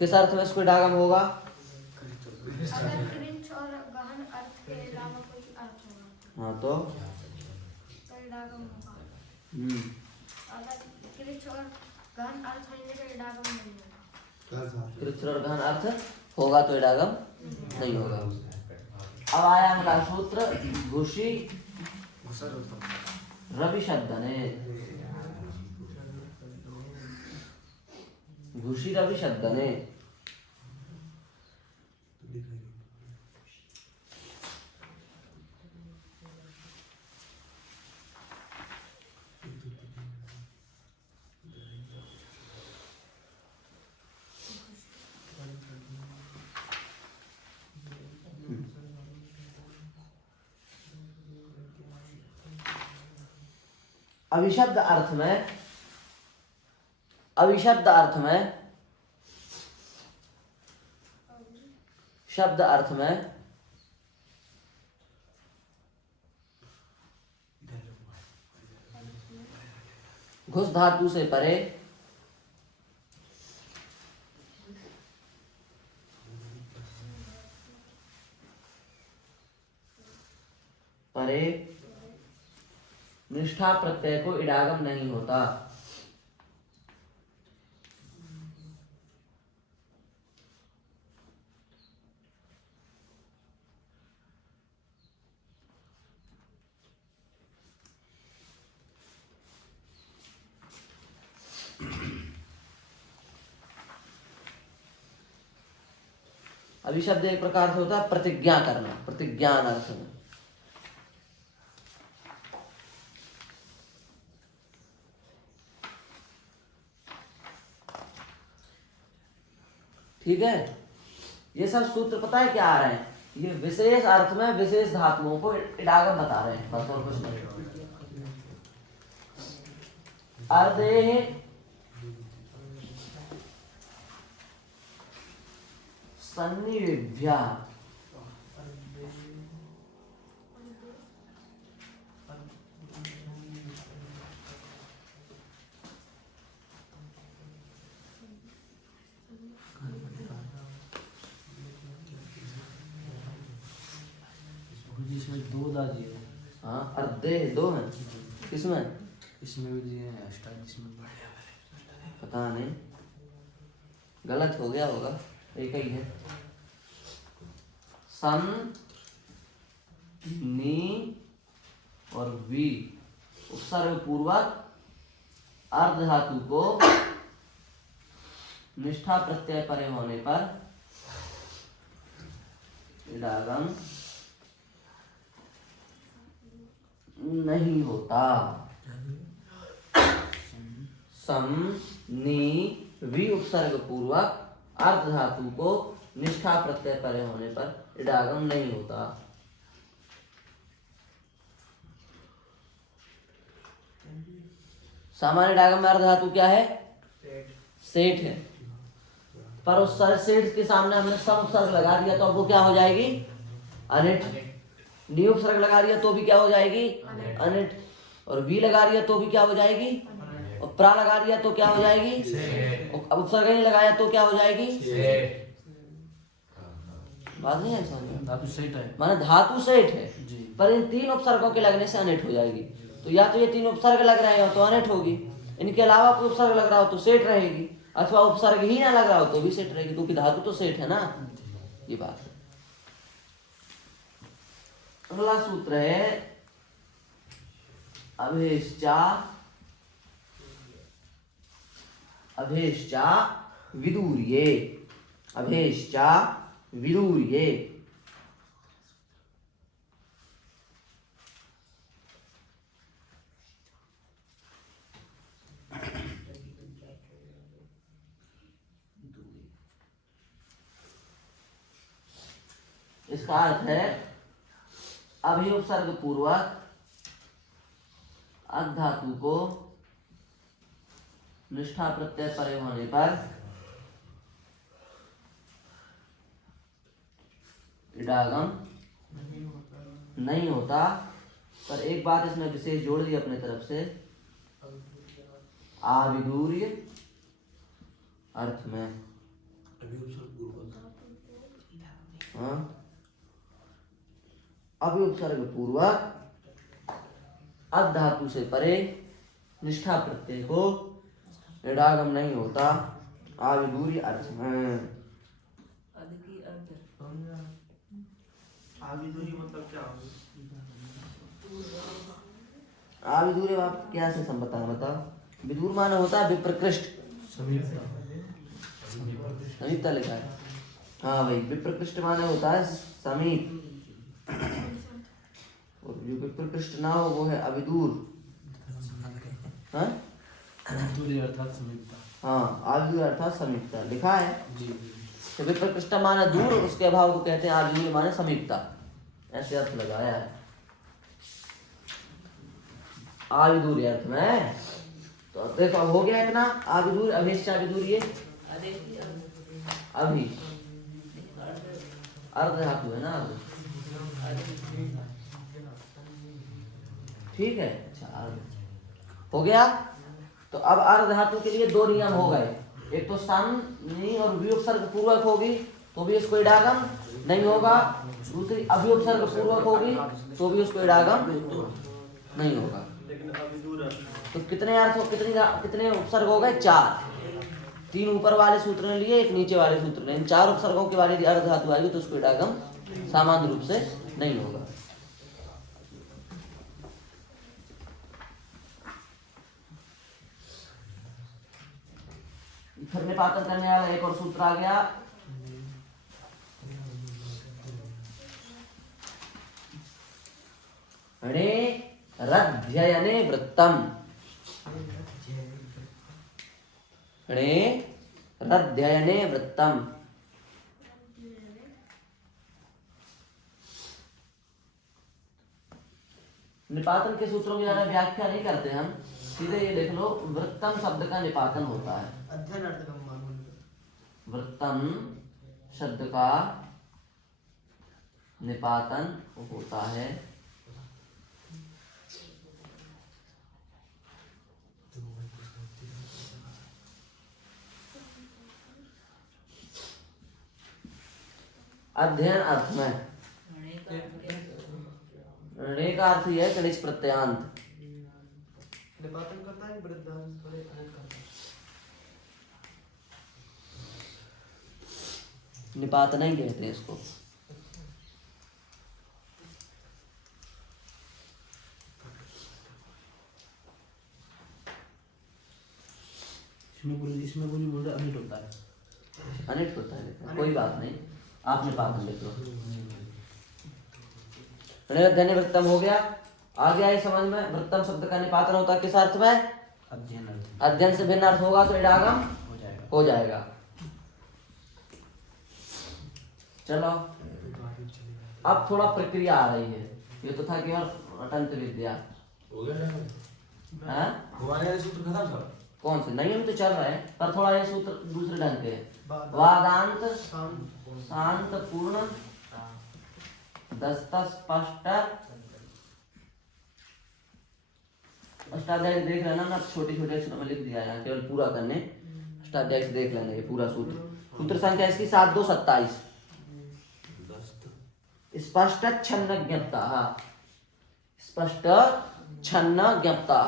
किस अर्थ में इसको इडागम होगा? अगर कृच्छ और गहन अर्थ के अलावा कोई अर्थ होगा। हाँ तो इडागम होगा। हम्म, अगर कृच्छ और गहन अर्थ होंगे तो इडागम नहीं होगा। कृच्छ्र और गहन अर्थ होगा तो इडागम नहीं होगा। अब आया हमारा सूत्र घुषी रवि शब्द ने। घुषी रवि शब्द ने अभिशब्द अर्थ में, अभिशब्द अर्थ में, शब्द अर्थ में घुस धातु से परे परे निष्ठा प्रत्यय को इडागम नहीं होता। अभिशब्द एक प्रकार से होता है प्रतिज्ञा करना, प्रतिज्ञान अर्थ में। ठीक है, ये सब सूत्र पता है क्या आ रहे हैं? ये विशेष अर्थ में विशेष धातुओं को इडागम बता रहे हैं, बस और कुछ नहीं। अर्धे सन्निविभ्या इसमें दो दा दिए। हाँ, अर्धे दो हैं। किसमें? इसमें भी दिए हैं अष्टादश में। पता नहीं, गलत हो गया होगा, एक ही है। सन, नी और वी उपसर्ग पूर्वक अर्ध धातु को निष्ठा प्रत्यय परे होने पर इडागम नहीं होता। सम, नी, वी उपसर्ग पूर्वक अर्ध धातु को निष्ठा प्रत्यय परे होने पर इडागम नहीं होता। सामान्य इडागम में अर्ध धातु क्या है? सेठ है। पर उस सेठ के सामने हमने सम उपसर्ग लगा दिया तो अब वो क्या हो जाएगी? अनिट। नी उपसर्ग लगा दिया तो भी क्या हो जाएगी? अनिट। और वी लगा दिया तो भी क्या हो जाएगी? और प्रा लगा दिया तो क्या हो जाएगी? और अब उपसर्ग नहीं लगाया तो क्या हो जाएगी? बात नहीं है समझ में? धातु सेठ है माने धातु सेठ है जी। पर इन तीन उपसर्गों के लगने से अनिट हो जाएगी। तो या तो ये तीन उपसर्ग लग रहे हो तो अनिट होगी, इनके अलावा कोई उपसर्ग लग रहा हो तो सेठ रहेगी, अथवा उपसर्ग ही ना लग रहा हो तो भी सेठ रहेगी, क्योंकि धातु तो सेठ है ना। ये बात है। अगला सूत्र है अभेश्चा, अभेश्चा विदूर्ये, अभेश्चा विदूर्ये। इसका अर्थ है अभी उपसर्ग पूर्वक अर्ध धातु को निष्ठा प्रत्यय परे होने पर इडागम नहीं होता। पर एक बात इसमें विशेष जोड़ दी अपने तरफ से, आविदूर्य अर्थ में। हाँ, अभी उपसर्ग पूर्वक अध धातु से परे निष्ठा प्रत्यय को ऋणागम नहीं होता आविदूर्य अर्थ में। आविदूरी मतलब क्या होगी? आविदूर्य आप क्या से बताओ। विदूर माने होता है विप्रकृष्ट, समीपता लिखा है। हाँ भाई, विप्रकृष्ट माने होता है समीप, और जो विप्रकृष्ट ना हो वो है अविदूर। हाँ दूरी अर्थात समीपता। हाँ, आविदूर अर्थात समीपता लिखा है। जी तो विप्रकृष्ट माने दूर, उसके अभाव को कहते हैं आविदूर माने समीपता, ऐसे अर्थ लगाया है आविदूर अर्थ में। तो देखो अब हो गया इतना, आविदूर अभेष्ट आविदूर ये अभी अर्ध धातु है ना अब। ठीक है, अच्छा अर्ध हो गया। तो अब अर्ध धातु के लिए दो नियम हो गए, एक तो नी और वियोपसर्ग पूर्वक होगी तो भी उसको इडागम नहीं होगा, दूसरी अभियोपसर्ग पूर्वक होगी तो भी उसको इडागम नहीं होगा। लेकिन अविदूर तो कितने अर्थ कितने उपसर्ग हो गए? 4। 3 ऊपर वाले सूत्र ने लिए, एक नीचे वाले सूत्र ने। इन 4 उपसर्गों के वाली अर्ध धातु आएगी तो उसको इडागम सामान्य रूप से नहीं होगा। फिर निपातन करने वाला एक और सूत्र आ गया, णे रध्ययने वृत्तम। णे रध्ययने वृत्तम। निपातन के सूत्रों की ज्यादा व्याख्या नहीं करते हम, सीधे ये देख लो, वृत्तम शब्द का निपातन होता है। अध्ययन अर्थ का मालूम। वृत्तम शब्द का निपातन होता है अध्ययन अर्थ में। णे का अर्थ यह है कनिष्ठ प्रत्ययांत। निपातन करता है वृद्धांश थोड़े अलग करता है। निपात नहीं कहते इसको। इसमें पूरी बोल रहे अमिट होता है। अनिट होता है, लेकिन कोई बात नहीं, आप निपात लिख लो। अध्ययन वृत्तम हो गया। आ गया ये समझ में, वृत्तम शब्द का निपातन होता है किस अर्थ में? अध्ययन अर्थ अध्ययन से भिन्न अर्थ होगा तो इडागम हो जाएगा। हो जाएगा। चलो अब थोड़ा प्रक्रिया आ रही है, ये तो था केवल अटंत विद्या। हो गया हाँ? हमारे वाले सूत्र खत्म सब। कौन से? नहीं, हम तो चल रहे हैं, पर थोड़ा ये सूत्र दूसरे ढंग के हैं। वादांत, वादांत शांत, शांत पूर्ण दस्त स्पष्ट। अष्टाध्याय देख लेना ना, छोटे छोटे अक्षरों में लिख दिया है, केवल पूरा करने। अष्टाध्याय से देख लेना ये पूरा सूत्र। सूत्र संख्या इसकी 7 2 27। स्पष्ट छन्न ज्ञप्ता, स्पष्ट छन्न ज्ञप्ता।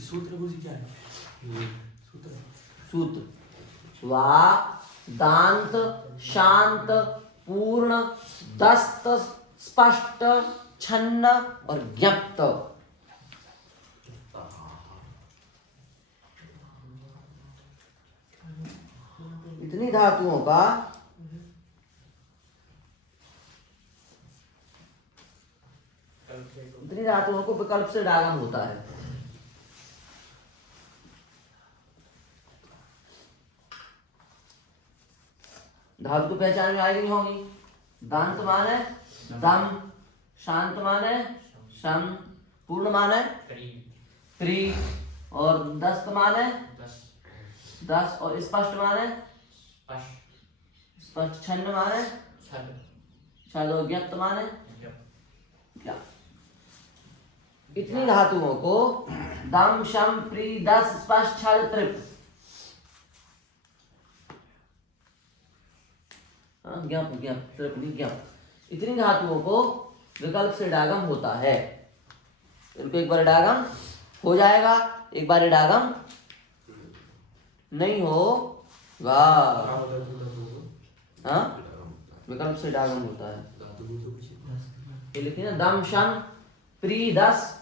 सूत्र गुरु जी क्या है? सूत्र सूत्र वा दांत शांत पूर्ण दस्त स्पष्ट छन्न और ज्ञप्त। इतनी धातुओं का को विकल्प से डागम होता है। धातु तो पहचान में आएगी नहीं होगी। दांत माने दम, शांत माने शम, पूर्ण माने प्री, और दस्त माने दस, और स्पष्ट माने स्पष्ट, छन्न माने छद, और ज्ञप्त माने क्या। इतनी धातुओं को दम शम प्री दस स्पष्ट छद तृप्त ज्ञाप ज्ञाप त्रिपुटी ज्ञाप, इतनी धातुओं को विकल्प से डागम होता है। इनको एक बार डागम हो जाएगा, एक बार डागम नहीं होगा। हाँ, विकल्प से डागम होता है। ये लिखिए ना, दमशम प्रीदस,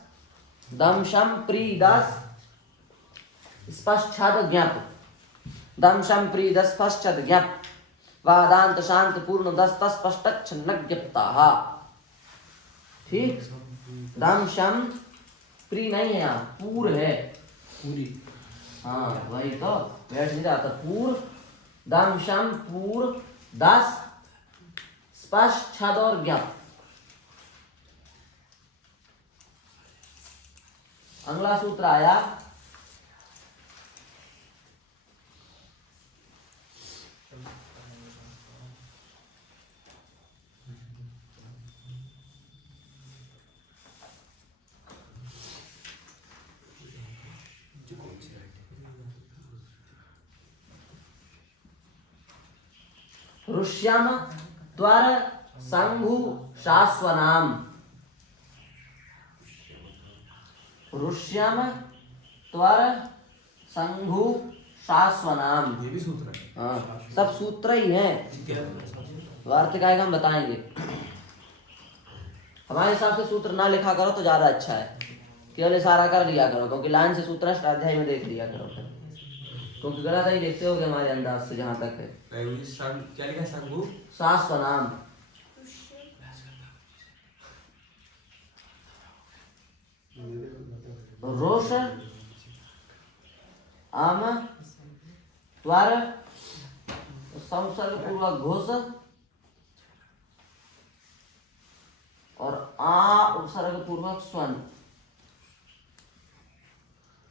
दमशम प्रीदस स्पष्टछद ज्ञाप, दमशम प्रीदस स्पष्टछद ज्ञाप, वादांत शांत पूर्ण दस्त स्पष्ट ज्ञप्ताः। ठीक, दमशम प्री नहीं है यहाँ, पूर है, पूरी। हाँ वही तो, बैठ नहीं रहा था। पूर, दमशम पूर दस स्पष्ट छद और ज्ञाप। अगला सूत्र आया ऋष्यम त्वर संघु शाश्वनाम, ऋष्यम त्वर संघु शाश्वनाम। ये भी सूत्र है। हाँ, सब सूत्र ही हैं। वार्तिकाएं हम बताएंगे। हमारे हिसाब से सूत्र ना लिखा करो तो ज्यादा अच्छा है, केवल इशारा कर लिया करो, क्योंकि लाइन से सूत्र अष्टाध्याय में देख लिया करो फिर, क्योंकि गलत ही देखते होगे हमारे अंदाज से जहाँ तक है। क्या लिखा है? संगु शाश्वनाम, रोष आम त्वर संसर्ग पूर्वक घोष और आ उपसर्ग पूर्वक स्वन,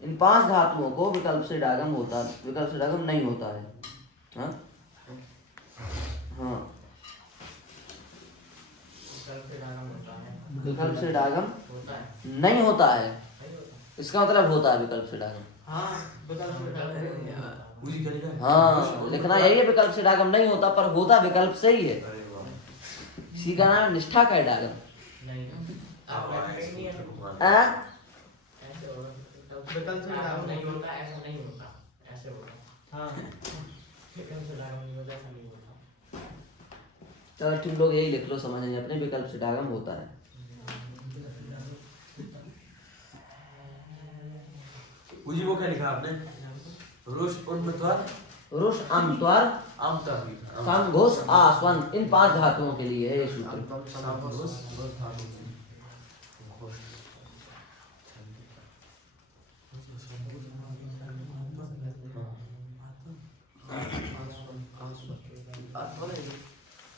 इन 5 धातुओं को विकल्प से डागम होता, विकल्प से डागम नहीं होता है। हाँ हाँ, विकल्प से डागम नहीं होता है, इसका मतलब होता है विकल्प से डागम। पूरी क्या लिखा है? हाँ, लिखना यही है, विकल्प से डागम नहीं होता, पर होता विकल्प से ही है। इसी का नाम निष्ठा का है डागम। विकल्प से डागम नहीं होता, ऐसा नहीं होता, ऐसे होता। हाँ, विकल्प से डागम नहीं होता, ऐसा नहीं होता। चलो तुम लोग यही लिख लो, समझेंगे अपने, विकल्प से डागम होता है। पूजी वो क्या लिखा आपने? रोष उन्मत्वर रुष अम त्वर आमतर संघोष आस्वन, इन 5 धातुओं के लिए है ये सूत्र।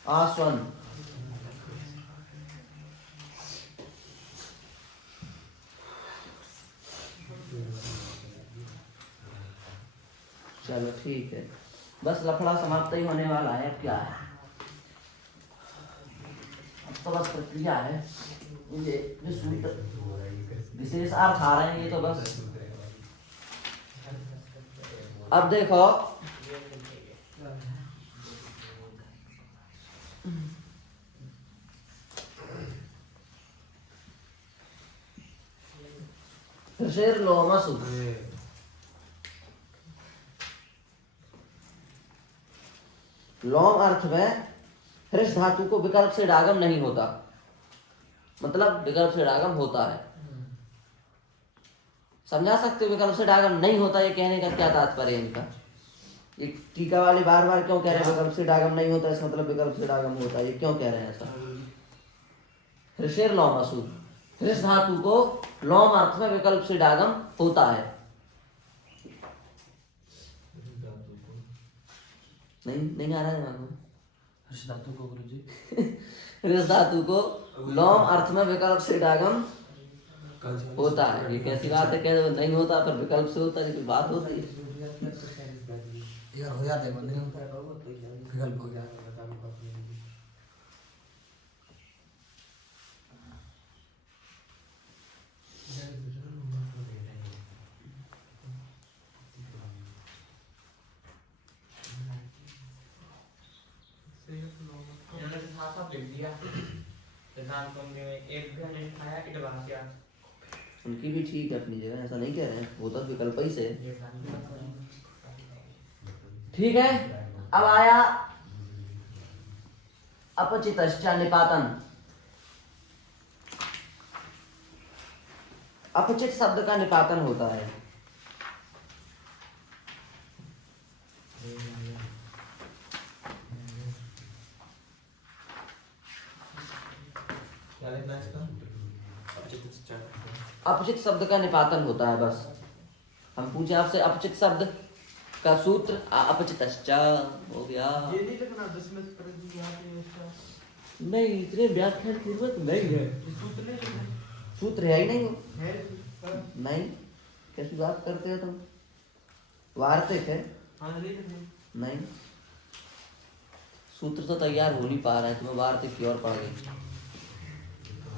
आस्वन, चलो ठीक है, बस लफड़ा समाप्त ही होने वाला है। अब क्या है, अब तो बस प्रक्रिया है। ये जो सूत्र विशेष अर्थ आ रहे हैं, ये तो बस अब देखो, ऋषिर लोमसु, लोम अर्थ में हृष धातु को विकल्प से डागम नहीं होता, मतलब विकल्प से डागम होता है। समझा सकते हो विकल्प से डागम नहीं होता, ये कहने का क्या तात्पर्य है इनका? ये टीका वाले बार बार क्यों कह रहे हैं विकल्प से डागम नहीं होता, इसका मतलब विकल्प से डागम होता है, ये क्यों कह रहे हैं ऐसा? हृषिर लोमसु, हृष धातु को लोम अर्थ में विकल्प से डागम होता है। नहीं आ रहा है दिमाग में? हर्ष धातु को गुरुजी, हृष धातु को लोम अर्थ में विकल्प से डागम होता है। ये कैसी बात है, कह नहीं होता पर विकल्प से होता है, कोई बात होती है? यार हो जाते हैं, नहीं होता है विकल्प हो गया। सही है। दिया सिद्धांत कौमुदी में एक भी अनिष्ट आया इटवास्या उनकी भी ठीक है अपनी जगह, ऐसा नहीं कह रहे हैं, वो तो विकल्प ही से। ठीक है, अब आया अपचितश्च निपातन। अपचित शब्द का निपातन होता है। क्या लिखना है इसका? अपचित शब्द का निपातन होता है। बस हम पूछे आपसे अपचित शब्द का सूत्र अपचितश्च हो गया। ये नहीं लिखना 10 में प्रति यहाँ पे इसका नहीं, इतने व्याख्यान की जरूरत नहीं है, सूत्र नहीं लिखना सूत्र है ही नहीं वो। है नहीं, कैसी बात करते हो तुम, वार्तिक है। हाँ नहीं लिखना नहीं, सूत्र तो तैयार हो नहीं पा रहा है, तुम्हें वार्तिक की ओर पड़ गई।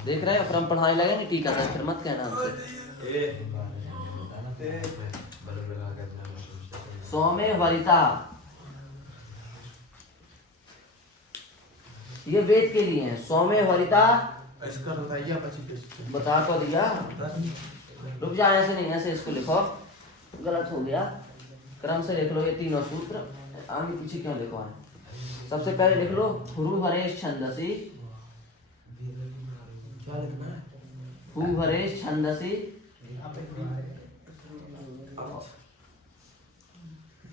देख रहे हो, फिर हम पढ़ाने लगे नहीं टीका था, फिर मत कहना हमसे। सौम्य वरिता, ये वेद के लिए है। सौम्य वरिता इसका बताइए अपचित बता को दिया। रुक जा, ऐसे नहीं, ऐसे इसको लिखो, गलत हो गया। क्रम से लिख लो ये तीनों सूत्र, आगे पीछे क्यों लिखो है। सबसे पहले लिख लो हुरुहरेश छंदसी। क्या लिखना है? हुरुहरेश छंदसी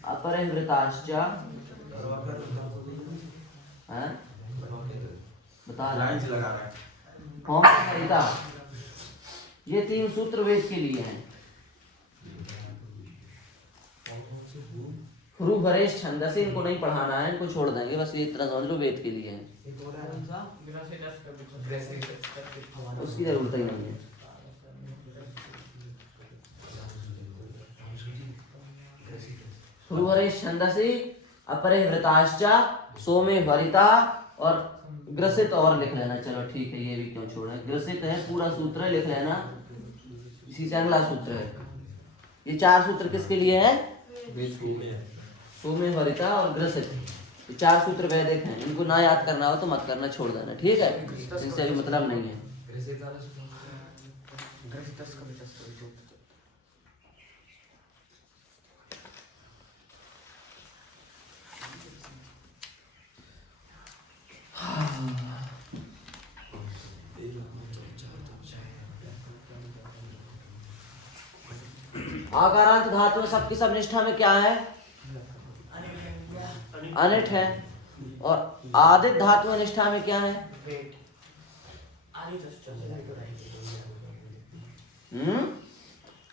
अपरिवृताश्च। हैं? बता लाइन से लगा रहा है। सौम्यवरिता, ये तीन सूत्र वेद के लिए हैं। हुरुहरेश छंदसी, इनको नहीं पढ़ाना है, इनको छोड़ देंगे, बस ये इतना समझ लो वेद के लिए है, उसकी जरूरत ही नहीं है। हुरुहरेश छंदसी अपरिवृताश्च सोमे वरिता, और ग्रसित और लिख लेना। चलो ठीक है, ये भी क्यों छोड़े, ग्रसित है पूरा सूत्र लिख लेना, इसी से अगला सूत्र है। ये चार सूत्र किसके लिए है? सोमे वरिता और ग्रसित, ये चार सूत्र वैदिक हैं। इनको ना याद करना हो तो मत करना, छोड़ देना, ठीक है, इनसे अभी मतलब नहीं है। आकारांत धातु में सबकी सब निष्ठा में क्या है? अनिट है। और आदित धातु में निष्ठा में क्या है?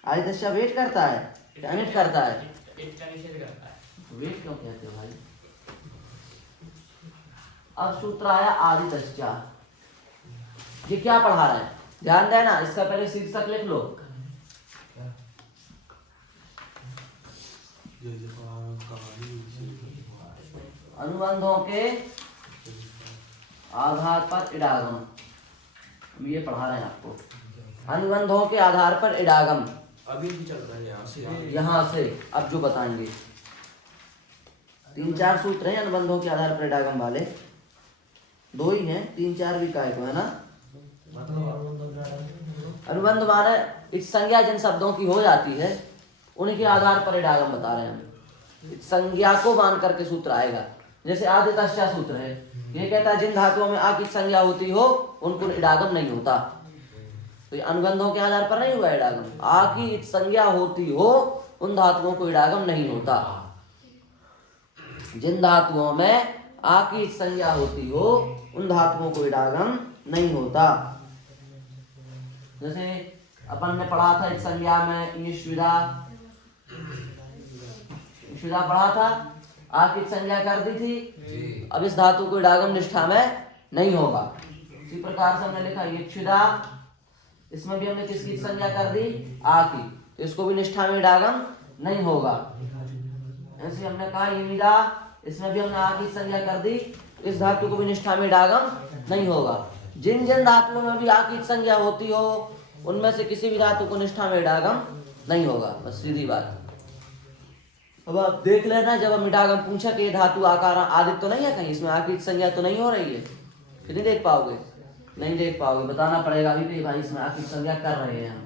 आदित्य वेट करता है, अनिट करता है। वेट क्यों कहते हो भाई? अब सूत्र आया आदित्य, ये क्या पढ़ा रहा है, ध्यान देना। इसका पहले शीर्षक लिख लो। अनुबंधों के आधार पर इडागम, ये पढ़ा रहे हैं आपको। अनुबंधों के आधार पर इडागम अभी भी चल रहा है यहाँ से अब जो बताएंगे। 3-4 सूत्र हैं अनुबंधों के आधार पर इडागम वाले, 2 ही हैं, 3-4 भी काय को है ना। अनुबंध माने इस संज्ञा जिन शब्दों की हो जाती है उनके आधार पर इडागम बता रहे हैं हम। इस संज्ञा को मान करके सूत्र आएगा। जैसे आदित्य सूत्र है, ये कहता है जिन धातुओं में आ की संज्ञा होती हो उनको इडागम नहीं होता। तो ये अनुबंधों के आधार पर नहीं हुआ इडागम। आ की संज्ञा होती हो उन धातुओं को इडागम नहीं होता। जिन धातुओं में आ की संज्ञा होती हो उन धातुओं को इडागम नहीं होता। जैसे अपन ने पढ़ा था एक संज्ञा में ईश्विदा पढ़ा था, आ की संज्ञा कर दी थी। अब इस धातु को इडागम निष्ठा में नहीं होगा। इसी प्रकार से हमने लिखा यक्षुदा, इसमें भी हमने किसकी संज्ञा कर दी? आ की, तो इसको भी निष्ठा में इडागम नहीं होगा। ऐसे हमने कहा यमिदा, इसमें भी हमने आ की संज्ञा कर दी, इस धातु को भी निष्ठा में इडागम नहीं होगा। जिन जिन धातुओं में भी आ की संज्ञा होती हो उनमें से किसी भी धातु को निष्ठा में इडागम नहीं होगा, बस सीधी बात। अब आप देख लेना, जब हम इडागम पूछा कि ये धातु आकार आदित्य तो नहीं है कहीं, इसमें आ की संज्ञा तो नहीं हो रही है, फिर नहीं देख पाओगे, नहीं देख पाओगे, बताना पड़ेगा अभी कि भाई इसमें आखिर संज्ञा कर रहे हैं हम।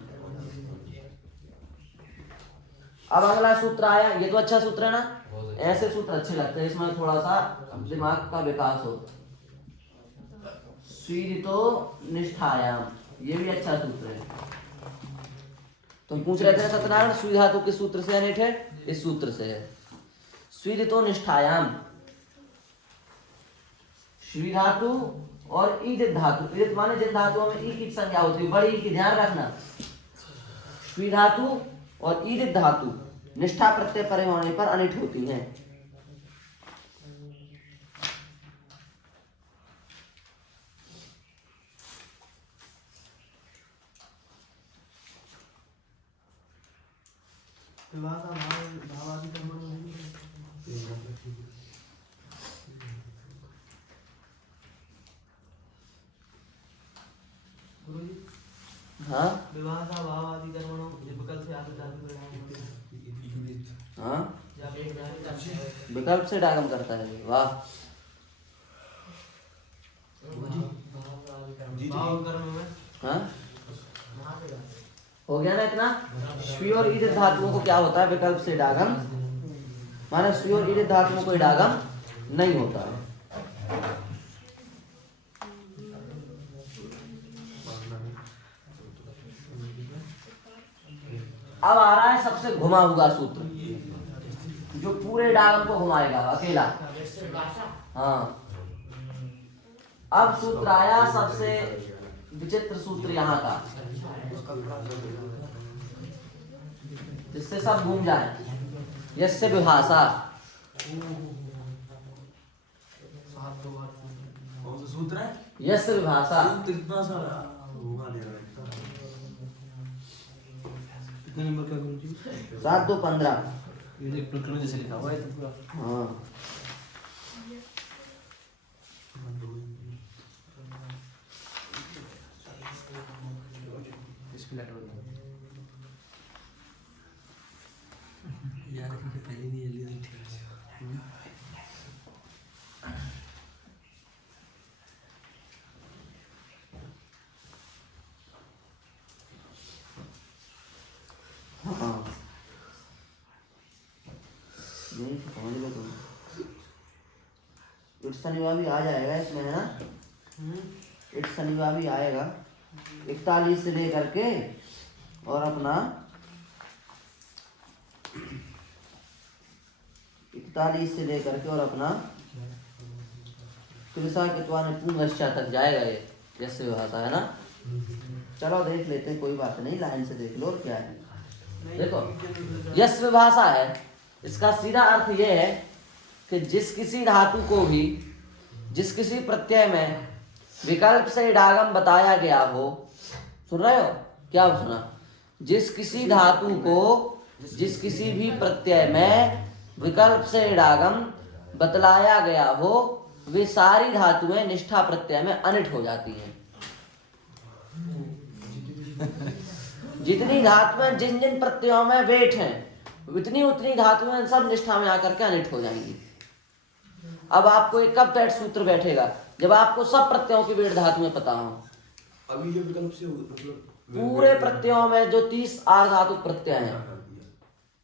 अब अगला सूत्र आया, ये तो अच्छा सूत्र है ना, ऐसे सूत्र अच्छे लगते हैं, इसमें थोड़ा सा दिमाग का विकास हो। स्वीरितो निष्ठायाम, ये भी अच्छा सूत्र है। तुम पूछ रहे थे सत्यनारायण स्वी धातु किस सूत्र से अनिट है, इस सूत्र से है। स्वीरितो निष्ठायाम, स्वी धातु और ईदित धातु, ईदित माने जिन धातुओं में ई की संज्ञा होती है, बड़ी ई की ध्यान रखना। स्वी धातु और ईदित धातु निष्ठा प्रत्यय परे होने पर अनिट होती हैं। विभाषा भावादि कर्मों में नहीं है। गुरुजी हाँ विभाषा भावादि कर्मों ये विकल्प से आगे धातु परिणाम होते हैं। हाँ या फिर विकल्प से डागम करता है, वाह। भाव कर्म में हाँ हो गया ना इतना। स्वी और ईदित धातुओं को क्या होता है, विकल्प से डागम, माने स्वी और ईदित धातुओं को कोई डागम नहीं होता है। अब आ रहा है सबसे घुमा हुआ सूत्र, जो पूरे डागम को घुमाएगा अकेला। हाँ अब सूत्र आया सबसे विचित्र सूत्र यहाँ का, जिससे सब घूम जाए। यस्य विभाषा, कौन सा सूत्र है? यस्य विभाषा, सूत्र इतना सारा होगा नहीं लगता। कितने नंबर का गुरुजी? 7 2 15। ये देख प्रकरण जैसे लिखा हुआ है तो पूरा। हाँ इसमें लेटर होता है। यार कि पहले नहीं जल्दी नहीं ठीक हाँ नहीं समझ लो तुम। इट शनिवार भी आ जाएगा इसमें, है ना। इट शनिवार भी आएगा 41 से लेकर के और अपना 41 से लेकर के और अपना कृषा कितवा ने पूंगश्चा तक जाएगा ये, जैसे भाषा है ना। चलो देख लेते हैं, कोई बात नहीं, लाइन से देख लो और क्या है। देखो यश विभाषा है, इसका सीधा अर्थ यह है कि जिस किसी धातु को भी जिस किसी प्रत्यय में विकल्प से डागम बताया गया हो, सुन रहे हो क्या सुना, जिस किसी धातु को जिस किसी भी प्रत्यय में विकल्प से डागम बतलाया गया हो, वे सारी धातुएं निष्ठा प्रत्यय में अनिट हो जाती हैं। जितनी धातुएं जिन जिन प्रत्ययों में वेट हैं, उतनी उतनी धातुएं सब निष्ठा में आकर के अनिट हो जाएंगी। अब आपको एक कब तक सूत्र बैठेगा, जब आपको सब प्रत्ययों की वेट धातुएं पता हो। अभी ये विकल्प से मतलब पूरे प्रत्ययों में जो 30 आर्धातु प्रत्यय हैं,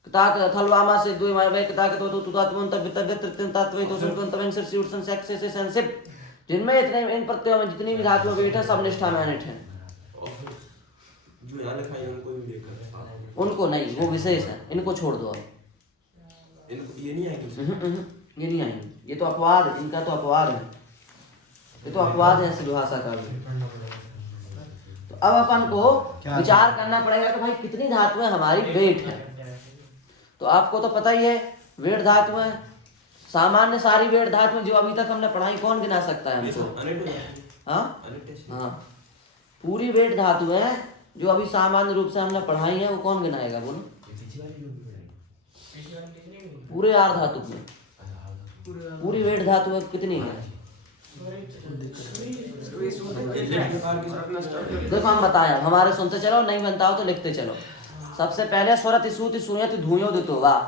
ताक थलवामा से द्वे माय ताक तो तुतात्मन तवितव्य तृतीय तत्व तो सुनकन तवन सिर सी उठसन सेक्स से सेंसिप, जिनमें इतने इन प्रत्ययों में जितनी भी धातुएं वेट है सब निष्ठा में अनिट है। जो यहाँ लिखा है उनको भी देखकर उनको नहीं, वो विशेष है, इनको छोड़ दो। इनको ये नहीं है कि ये नहीं आएंगे, ये तो अपवाद है, इनका तो अपवाद है, ये तो अपवाद है ऐसी भाषा का भी। तो अब अपन को विचार करना पड़ेगा कि भाई कितनी धातुएं हमारी वेट है। तो आपको तो पता ही है वेट धातुएं, सामान्य सारी वेट धातुएं जो अभी तक हमने पढ़ाई, कौन गिना सकता है हमको। हाँ पूरी वेट धातुएं जो अभी सामान्य रूप से हमने पढ़ाई है, वो कौन गिनाएगा बोलो। पूरे आर धातु में पूरी वेट धातु कितनी है, देखो हम बताएं, हमारे सुनते चलो, नहीं बनता हो तो लिखते चलो। सबसे पहले स्वरति सूति सुयति धूयो दितो वाह,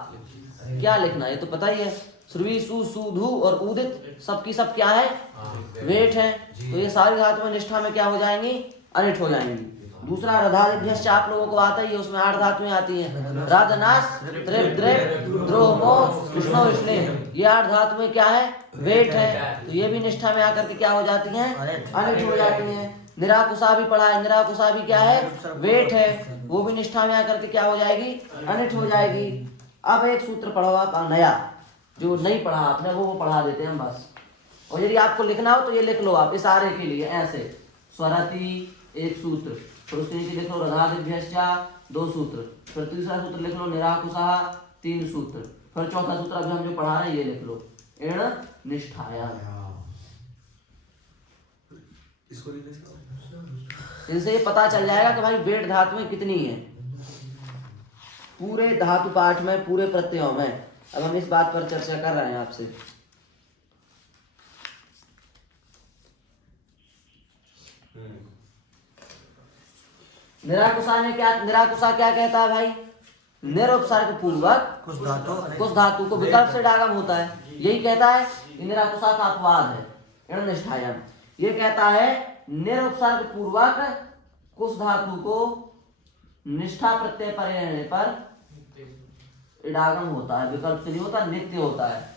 क्या लिखना है ये तो पता ही है। श्रुवी सु सु धु और उदित सबकी सब क्या है? वेट है। तो ये सारी धातुएं निष्ठा में क्या हो जाएंगी? अनिट हो जाएंगी। दूसरा रधादिभ्यश्च आप लोगों को आता ही है, उसमें 8 धातुएं आती हैं। राधनास त्रिप द्रेप द्रोह मोह विष्णु विष्णे, ये 8 धातुएं क्या है? वेट है। तो ये भी निष्ठा में आकर के क्या हो जाती हैं? अनिट हो जाती हैं। निराकुशा भी पढ़ा है, निराकुशा भी क्या है? वेट है, वो भी निष्ठा में आकर के क्या हो जाएगी? अनिट हो जाएगी। अब एक सूत्र पढ़ो आप नया, जो नहीं पढ़ा आपने वो पढ़ा देते हैं हम बस। और यदि आपको लिखना हो तो ये लिख लो आप इशारे के लिए ऐसे। स्वरति एक सूत्र, फिर उसके नीचे लिख लो रधादिभ्यश्च 2 सूत्र, फिर तीसरा सूत्र लिख लो निराकुशा 3 सूत्र, फिर चौथा सूत्र अभी हम जो पढ़ा रहे हैं ये लिख लो एण निष्ठाया। इसको लिख दे। इनसे ये पता चल जाएगा कि भाई वेट धातुएं कितनी हैं पूरे धातु पाठ में, पूरे प्रत्ययों में। अब हम इस बात पर चर्चा कर रहे हैं आपसे। निराकुशा क्या कहता है भाई? निरुपसर्ग पूर्वक कुछ धातु को विकल्प से डागम होता है, यही कहता है। निराकुशा का अपवाद है एण निष्ठायाम। ये कहता है निरुपसर्ग पूर्वक कुछ धातु को निष्ठा प्रत्यय पर रहने पर इडागम होता है, विकल्प से नहीं होता, नित्य होता है।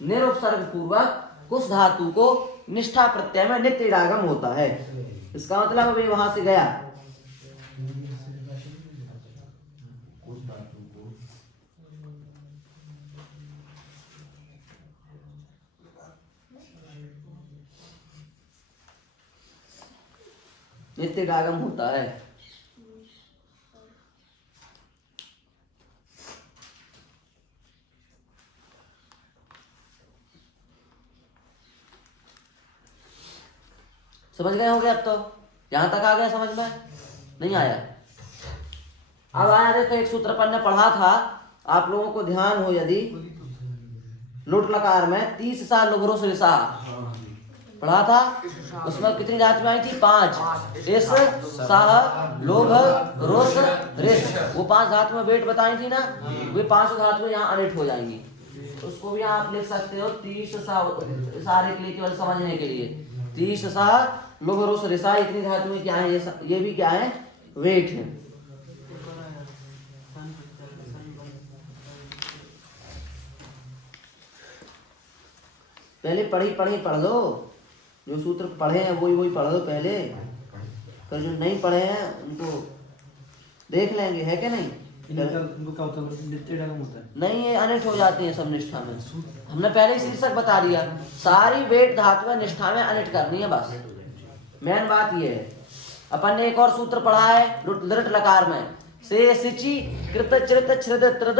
निरुपसर्ग पूर्वक कुछ धातु को निष्ठा प्रत्यय में नित्य इडागम होता है। इसका मतलब अभी वहां से गया नित्य इडागम होता है। समझ गए होंगे अब तो? यहां तक आ गया समझ में? नहीं आया? अब आया देखो, एक सूत्र पर ने पढ़ा था, आप लोगों को ध्यान हो यदि, लुट लकार में 30 सा लुघरोस रिसा पढ़ा था। उसमें कितनी धातुएं आई थी? 5। इस साह लोभ रोस रिस, वो 5 धातुएं वेट बताई थी ना, वे 5 धातुएं यहाँ अनिट हो जाएंगी। उसको भी आप लिख सकते हो 30 सा, सारे के लिए केवल समझने के लिए। 30 सा लोभ रोस रिसा, इतनी धातुएं क्या है? ये भी क्या है? वेट है। पहले पढ़ लो, जो सूत्र पढ़े हैं वही पढ़ लो पहले, फिर जो नहीं पढ़े हैं उनको देख लेंगे, है क्या नहीं? इनको क्या होता है? नित्य डागम होता है। नहीं, ये अनिट हो जाती हैं सब निष्ठा में। हमने पहले ही शीर्षक बता दिया, सारी वेट धातुएं निष्ठा में अनिट करनी है बस। मेन बात ये है। अपन ने एक और सूत्र पढ़ा है लृट लकार में, से सिचि कृत चृत छृद त्रिद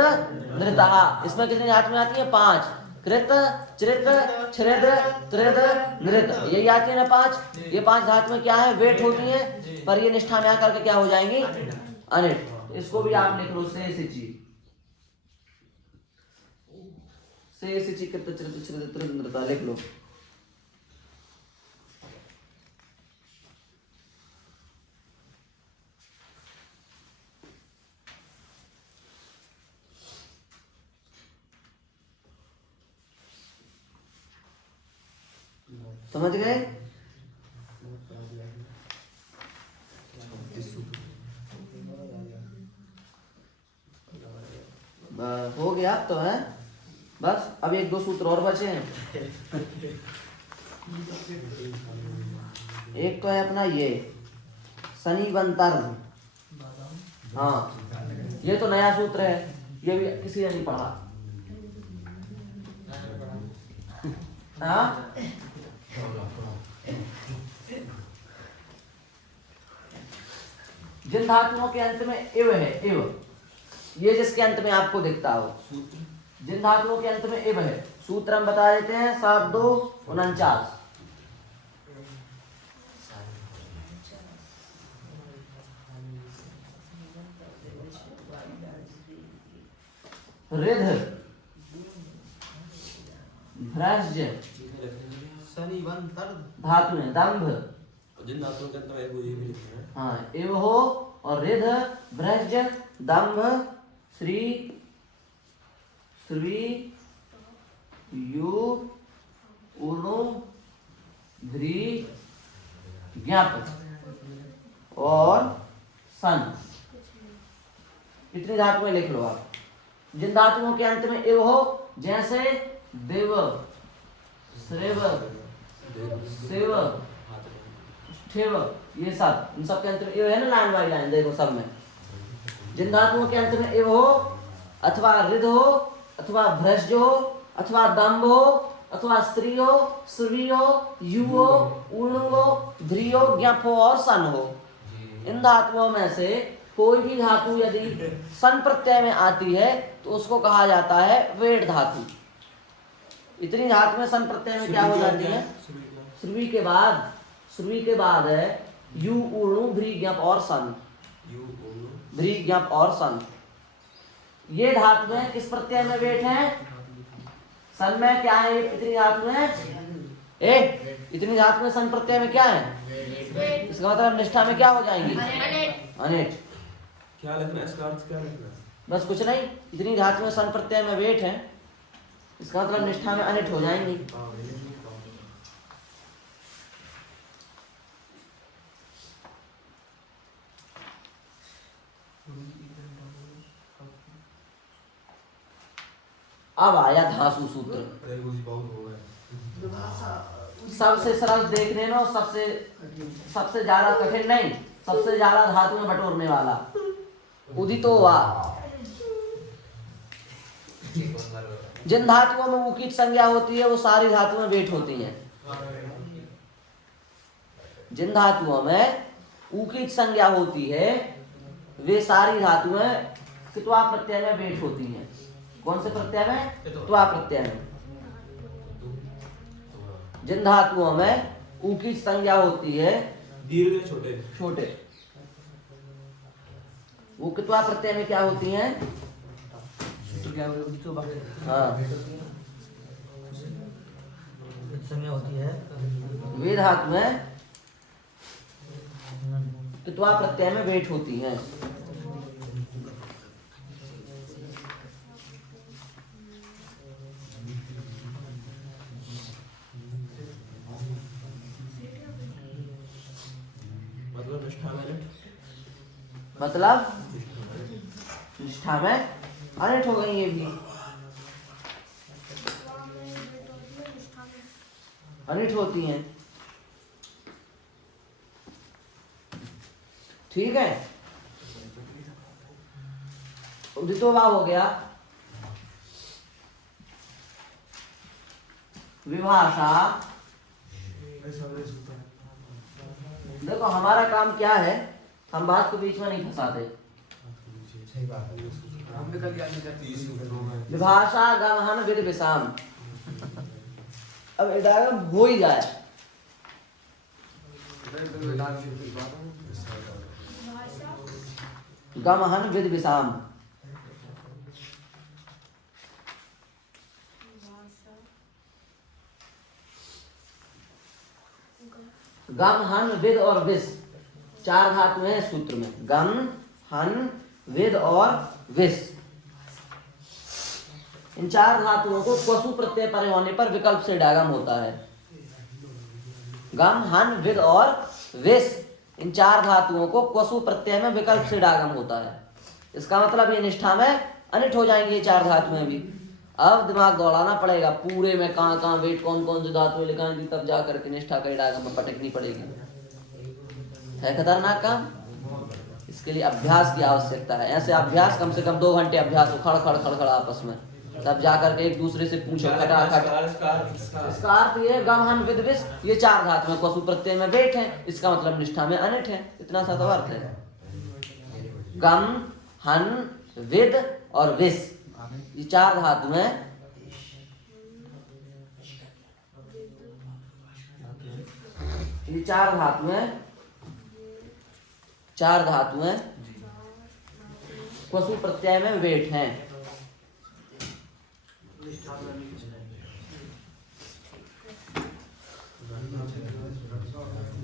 नृतः। इसमें कितनी धातुएं आती हैं? 5। कृत चृत छृद त्रिद नृत, यही आती है ना 5। ये 5 धातुएं क्या है? वेट होती हैं, पर ये निष्ठा में आकर के क्या हो जाएंगी? अनिट। इसको भी आप लिख लो, से सिचि कृत चृत छृद त्रिद नृतः लिख लो। समझ गए? हो गया अब तो है बस। अब 1-2 सूत्र और बचे हैं। एक तो है अपना ये शनिबंतर, हाँ ये तो नया सूत्र है, ये भी किसी ने नहीं पढ़ा। हाँ जिन धातुओं के अंत में इव है, इव, ये जिसके अंत में आपको दिखता हो, जिन धातुओं के अंत में इव है, सूत्र हम बता देते हैं 7-2-49। रिध भ्रज धातु है, दंभ, जिन धातुओं के अंत में वो ये भी लिखते हैं। हाँ इव हो, और रिध भ्रज दंभ श्री श्री यू उणु ध्री ज्ञाप और सन। इतनी धातुएं लिख लो आप। जिन धातुओं के अंत में एव हो, जैसे देव, श्रेव, सेव, ठेव, ये सब, इन सब के अंत में एव है ना, लाइन बाई लाइन देखो सब में। जिन धातुओं के अंत में एव हो, अथवा रिध हो, अथवा भ्रज हो, अथवा दम्भ हो, अथवा स्त्री हो, श्री हो, यू हो, उण हो, ध्री हो, ज्ञप हो और सन हो। इन धातुओं में से कोई भी धातु यदि सन प्रत्यय में आती है तो उसको कहा जाता है वेट धातु। इतनी धातु में सन प्रत्यय में क्या हो जाती है? श्रुवी के बाद है यू उणु ध्री ज्ञप और सन। ध्री ज्ञप और सन, ये धातु है किस प्रत्यय में वेट है? सन में क्या है? इतनी धातु है इतनी धातु में सन प्रत्यय में क्या है? इसका मतलब निष्ठा में क्या हो जाएंगी? अनिट। क्या लिखना है इसका अर्थ? क्या लिखना है? बस कुछ नहीं, इतनी धातु में सन प्रत्यय में वेट है, इसका मतलब निष्ठा में अनिट हो जाएंगी। अब आया धासु सूत्र। सबसे सरल देखने में और सबसे ज्यादा कठिन नहीं, सबसे ज्यादा धातु में बटोरने वाला। उदितो वा। जिन धातुओं में ऊ की संज्ञा होती है वो सारी धातुएं वेट होती हैं। जिन धातुओं में ऊ की संज्ञा होती है वे सारी धातुएं कित्वा प्रत्यय में वेट होती हैं। कौन से प्रत्यय में? कित्वा प्रत्यय में। जिन धातुओं में ऊ की संज्ञा होती है दीर्घ छोटे छोटे, वो कित्वा प्रत्यय में क्या होती हैं? हाँ, संज्ञा होती है वे धातुएं कित्वा प्रत्यय में वेट होती हैं। मतलब निष्ठा में अनिट हो गई ये भी, अनिट होती हैं। ठीक है, उदितो वा हो गया। विभाषा, देखो हमारा काम क्या है, हम बात को बीच में नहीं फंसाते। विभाषा गमहन विद विषाम। अब डायग्राम हो ही जाए। गमहन विद विषाम, गम हन विद और विष, चार धातु हैं सूत्र में। गम हन विद और विष, इन चार धातुओं को पशु प्रत्यय परे होने पर विकल्प से डागम होता है। गम हन विद और विष, इन चार धातुओं को पशु प्रत्यय में विकल्प से डागम होता है। इसका मतलब ये निष्ठा में अनिट हो जाएंगे ये चार धातुएं भी। अब दिमाग दौड़ाना पड़ेगा पूरे में, कहाँ कहाँ वेट कौन कौन सी धातुएं लिखाएंगी, तब जा करके निष्ठा के डायग्राम में पटकनी पड़ेगी। है खतरनाक काम। इसके लिए अभ्यास की आवश्यकता है। ऐसे अभ्यास कम से कम 2 घंटे अभ्यास हो, खड़ खड़ खड़ खड़ आपस में, तब जा करके एक दूसरे से पूछो खटाखट। इसका अर्थ ये गम हन विद विष, ये चार धातुएं पशु प्रत्यय में वेट है, इसका मतलब निष्ठा में अनिट है। इतना सा तो अर्थ है। गम हन विद और विष, ये चार धातुएं चार धातुएं पशु प्रत्यय में वेट हैं।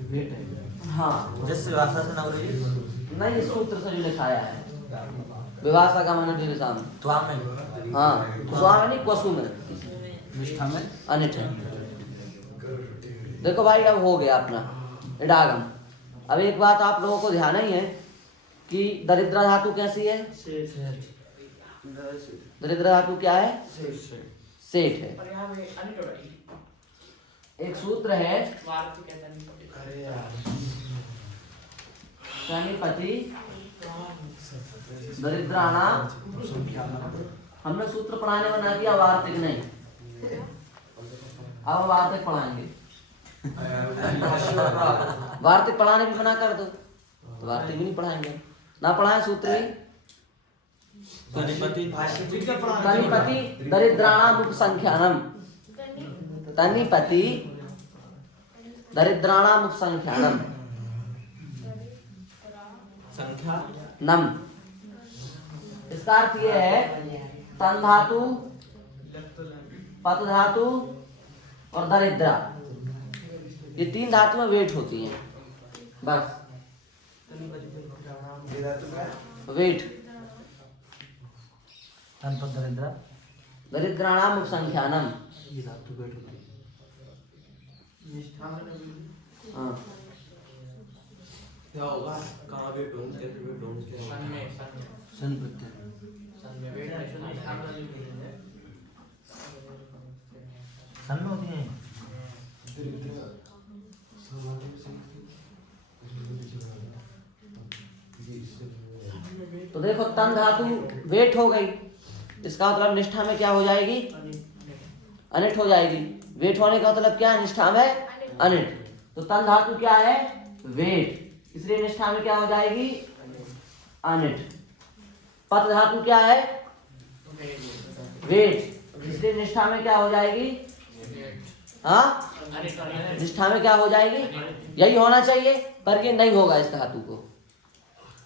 वेट है। हाँ, जिस भाषा से नवरजी नहीं, इस सूत्र से जो लिखाया है विभाषा का माने विभाषा में। त्वा में हाँ त्वा में नहीं क्वसु में, निष्ठा में अनिट है। देखो भाई अब हो गया अपना इडागम। अब एक बात आप लोगों को ध्यान ही है कि दरिद्र धातु कैसी है? दरिद्र धातु क्या है? सेठ है। और यहाँ पे अनिट हो रही एक सूत्र है वार्तिक कहता नहीं। अरे यार शनिपति दरिद्राणाम। हमने सूत्र पढ़ाने में ना किया वार्तिक नहीं, अब वार्तिक पढ़ाएंगे। वार्तिक पढ़ाने भी मना कर दो तो वार्तिक भी नहीं पढ़ाएंगे। ना पढ़ाए सूत्र ही। तनिपति दरिद्राणाम उपसंख्यानम। तनिपति दरिद्राणाम उपसंख्यानम संख्या नम। इसका अर्थ ये है तन धातु, पत धातु और दरिद्रा, ये तीन धातुएं वेट होती हैं। बस वेट। तनपद दरिद्र दरिद्राणाम उपसंख्यानम। ये धातु बैठ होती हाँ क्या होगा? कहाँ वेट होंगे, कैसे वेट होंगे, क्या सन होगा? में सन में सन प्रत्यय सन में वेट नहीं सुना ध्यान नहीं मिलेंगे। सन में होती है। तो देखो तन धातु वेट हो गई, इसका मतलब निष्ठा में क्या हो जाएगी? अनिट हो जाएगी। वेट होने का मतलब क्या है? निष्ठा में अनिट। तो तन धातु क्या है? वेट, इसलिए निष्ठा में क्या हो जाएगी? अनिट। पत धातु क्या है? वेट, इसलिए निष्ठा में क्या हो जाएगी? हाँ निष्ठा में क्या हो जाएगी? यही होना चाहिए, पर ये नहीं होगा इस धातु को।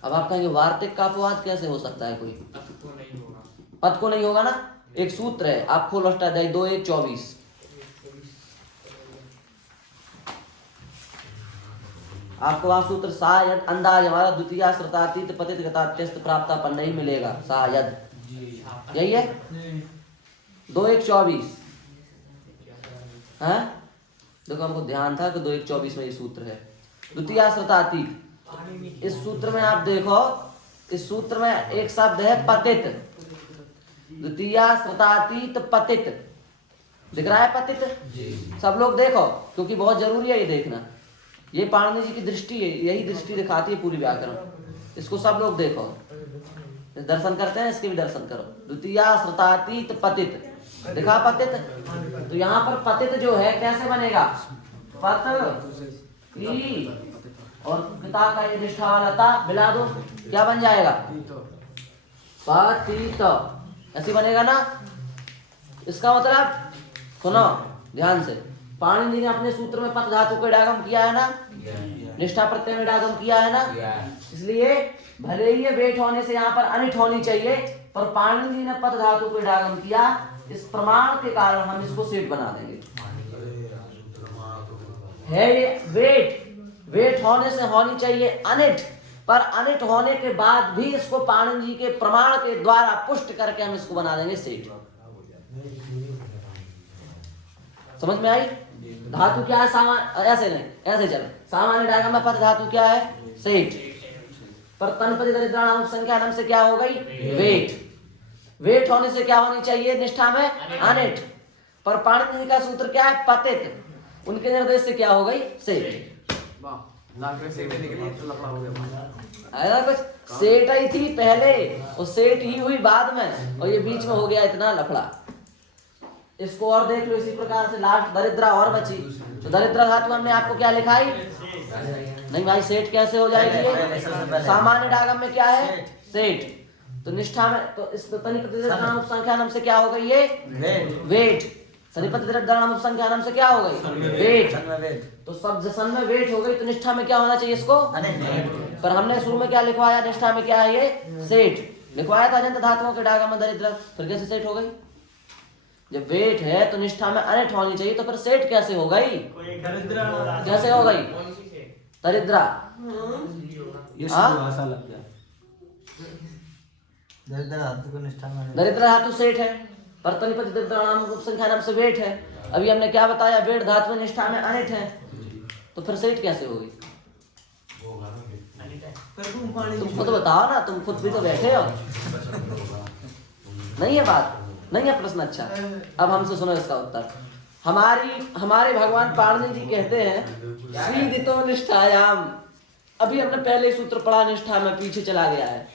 अब आप कहेंगे वार्तिक का अपवाद कैसे हो सकता है? कोई तो नहीं होगा। पद को नहीं होगा ना। एक सूत्र है, आप खोलो अष्टाध्यायी 2:1-24। आपको वहां सूत्र शायद अंदाज हमारा द्वितीय श्रुतातीत पतित गतात्यस्त प्राप्ता पर नहीं मिलेगा। शायद यही है 2:1-24। हैं देखो हमको ध्यान था कि 2:1-24 में ये सूत्र है द्वितीय श्रुतातीत। इस सूत्र में आप देखो, इस सूत्र में एक शब्द है पतित। द्वितीय श्रुतातीत पतित दिख रहा है? पतित सब लोग देखो, क्योंकि बहुत जरूरी है ये देखना। ये पाणिनि जी की दृष्टि है, यही दृष्टि दिखाती है पूरी व्याकरण। इसको सब लोग देखो, दर्शन करते हैं, इसके भी दर्शन करो। द्वितीय श्रुतातीत पतित दिखा पतित। तो यहाँ पर पतित जो है कैसे बनेगा? पत की और पिता का ये निष्ठा वाला ता मिला दो, क्या बन जाएगा? पतित। ऐसी बनेगा ना। इसका मतलब सुनो ध्यान से, पाणिनि ने अपने सूत्र में पत धातु को इडागम किया है ना, निष्ठा प्रत्यय में इडागम किया है ना। इसलिए भले ही ये वेट होने से यहाँ पर अनिट होनी चाहिए, पर पाणिनि ने पत धातु को इडागम किया। इस प्रमाण के कारण हम इसको सेठ बना देंगे। है ये वेट, वेट होने से होनी चाहिए अनिट, पर अनिट होने के बाद भी इसको पाणिनि जी के प्रमाण के द्वारा पुष्ट करके हम इसको बना देंगे सेठ। समझ में आई? धातु क्या है? सामान्य ऐसे नहीं, ऐसे चलो। सामान्य डायग्राम में पद धातु क्या है? सेठ। पर तनपति दरिद्राणाम उपसंख्यानम से क्या हो गई? वेट। वेट होने से क्या होनी चाहिए? निष्ठा में अनिट। पर पाणिनि जी का सूत्र क्या है? पतित। उनके निर्देश से क्या हो गई? सेठ। ऐसा कुछ सेठ ही थी पहले और सेठ ही हुई बाद में, और ये बीच में हो गया इतना लफड़ा। इसको और देख लो इसी प्रकार से। लास्ट दरिद्रा और बची, तो दरिद्रा धातु हमने आपको क्या लिखा है? नहीं भाई, सेठ कैसे हो जाएगी? सामान्य डागम में क्या है? सेठ। तो निष्ठा में तो इस तनिपतिदरिद्राणाम उपसंख्यानम से क्या हो गई? ये वेट। तनिपतिदरिद्राणाम उपसंख्यानम से क्या हो गई? वेट। तो सब जसन में वेट हो गई, तो निष्ठा में क्या होना चाहिए इसको? पर हमने शुरू में क्या लिखवाया? निष्ठा में क्या है? ये सेठ लिखवाया था अजंत धातुओं के डागम में दरिद्र, फिर कैसे सेठ हो गई? जब वेट है तो निष्ठा में अनिट होनी चाहिए, तो फिर सेठ कैसे हो गई? कैसे हो गई? दरिद्रा। ये भाषा लग जाए। दरिद्र धातु को निष्ठा में दरिद्र धातु सेठ है, परतनिपति दरिद्राणाम उपसंख्या नाम से वेठ है। अभी हमने क्या बताया, वेठ धातु निष्ठा में अनिट है, तो फिर सेठ कैसे होगी? तुम खुद बताओ ना, तुम खुद भी तो बैठे हो। नहीं है बात, नहीं है प्रश्न। अच्छा अब हमसे सुनो इसका उत्तर। हमारे भगवान पाणिनि जी कहते हैं स्वीदितो निष्ठायाम। अभी हमने पहले सूत्र पढ़ा निष्ठा में, पीछे चला गया है।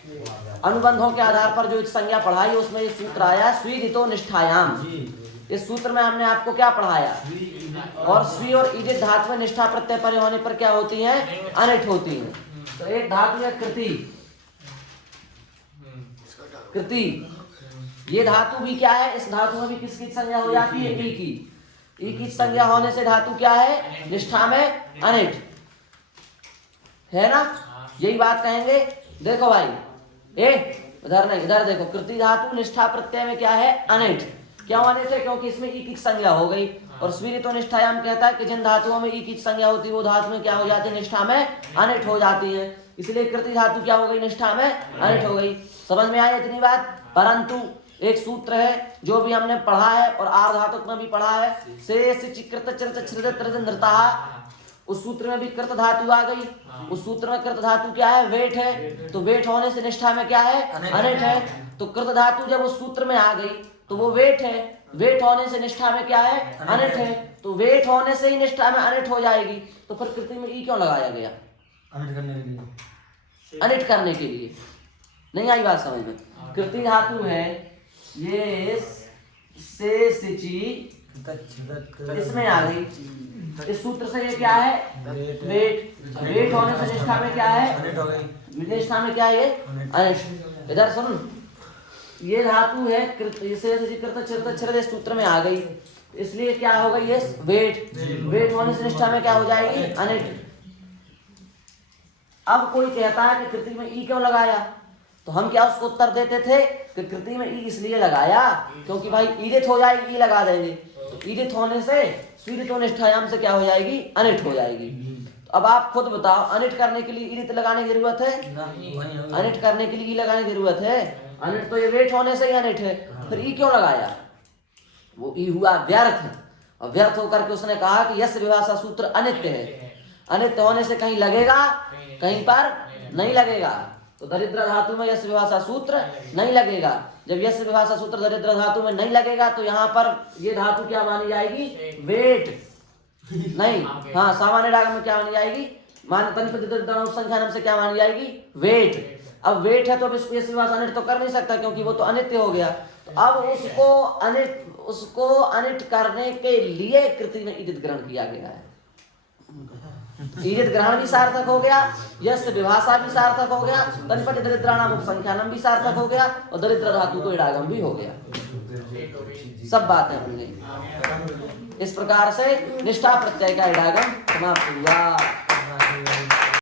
अनुबंधों के आधार पर जो संज्ञा पढ़ाई उसमें ये सूत्र आया स्वीदितो निष्ठायाम। इस सूत्र में हमने आपको क्या पढ़ाया, और स्वी और ईदित धातु में निष्ठा प्रत्यय परे होने पर क्या होती है, अनिट होती है। तो एक धातु है कृति, कृति ये धातु भी क्या है, इस धातु में भी किसकी संज्ञा हो जाती है, ई की। ई की संज्ञा होने से धातु क्या है, निष्ठा में अनिट है ना, यही बात कहेंगे। देखो भाई इधर नहीं, इधर देखो, कृति धातु निष्ठा प्रत्यय में क्या है, अनिट। क्यों अनिट है, क्योंकि इसमें ई की संज्ञा हो गई। और स्वीरितो निष्ठायाम कहता है कि जिन धातुओं में ई की संज्ञा होती है वो धातु में क्या हो जाती है, निष्ठा में अनिट हो जाती है। इसलिए कृति धातु क्या हो गई, निष्ठा में अनिट हो गई। समझ में आई इतनी बात। परंतु एक सूत्र है जो भी हमने पढ़ा है और आर धातुक में भी पढ़ा है, उस सूत्र में भी कृत धातु आ गई। उस सूत्र में कृत धातु क्या है, वेट है, तो वेट होने से निष्ठा में क्या है, अनिट है। तो कृत धातु जब उस सूत्र में आ गई तो वो वेट है, वेट होने से निष्ठा में क्या है, अनिट है। तो वेट होने से ही निष्ठा में अनिट हो जाएगी। तो फिर कृति में ई क्यों लगाया गया, अनिट करने के लिए, अनिट करने के लिए। नहीं आई बात समझ में। कृति धातु है ये से सिची, इसमें आ गई। इस सूत्र से ये क्या है, वेट। वेट होने से निष्ठा में क्या है, निष्ठा में क्या है ये, अनिट। इधर सुन, ये धातु है इस सूत्र में आ गई, इसलिए क्या होगा ये वेट। वेट होने से निष्ठा में क्या हो जाएगी, अनिट। अब कोई कहता है कि कृति में ई क्यों लगाया, तो हम क्या उसको उत्तर देते थे कि कृति में ई इसलिए लगाया क्योंकि भाई ईदित हो जाएगी, ई लगा देंगे। तो ईदित होने से स्वीदितो निष्ठायाम से क्या हो जाएगी, अनिट हो जाएगी। तो अब आप खुद बताओ, अनिट करने के लिए ईदित लगाने की जरूरत है, अनिट करने के लिए ई लगाने की जरूरत है। अनिट तो ये वेट होने से ही अनिट है, फिर ई क्यों लगाया, वो ई हुआ व्यर्थ। और व्यर्थ होकर के उसने कहा कि यस विभाषा सूत्र अनित्य है। अनित्य होने से कहीं लगेगा, कहीं पर नहीं लगेगा। तो दरिद्र धातु में यस विभाषा सूत्र नहीं लगेगा। जब यस विभाषा सूत्र दरिद्र धातु में नहीं लगेगा तो यहाँ पर ये धातु क्या मानी जाएगी, वेट नहीं। हाँ, सामान्य डाग में क्या मानी जाएगी, संख्या नाम से क्या मानी जाएगी, वेट। अब वेट है तो अब इसको यस विभाषा अनिट तो कर नहीं सकता क्योंकि वो तो अनित्य हो गया। तो अब उसको अनिट करने के लिए कृति में ईदित ग्रहण किया गया है। ईदित ग्रहण भी सार्थक हो गया, यश विभाषा भी सार्थक हो गया, तनिपति दरिद्राणाम उपसंख्यानम भी सार्थक हो गया, और दरिद्र धातु को इडागम भी हो गया। सब बातें हमने इस प्रकार से निष्ठा प्रत्यय का इडागम समाप्त हुआ।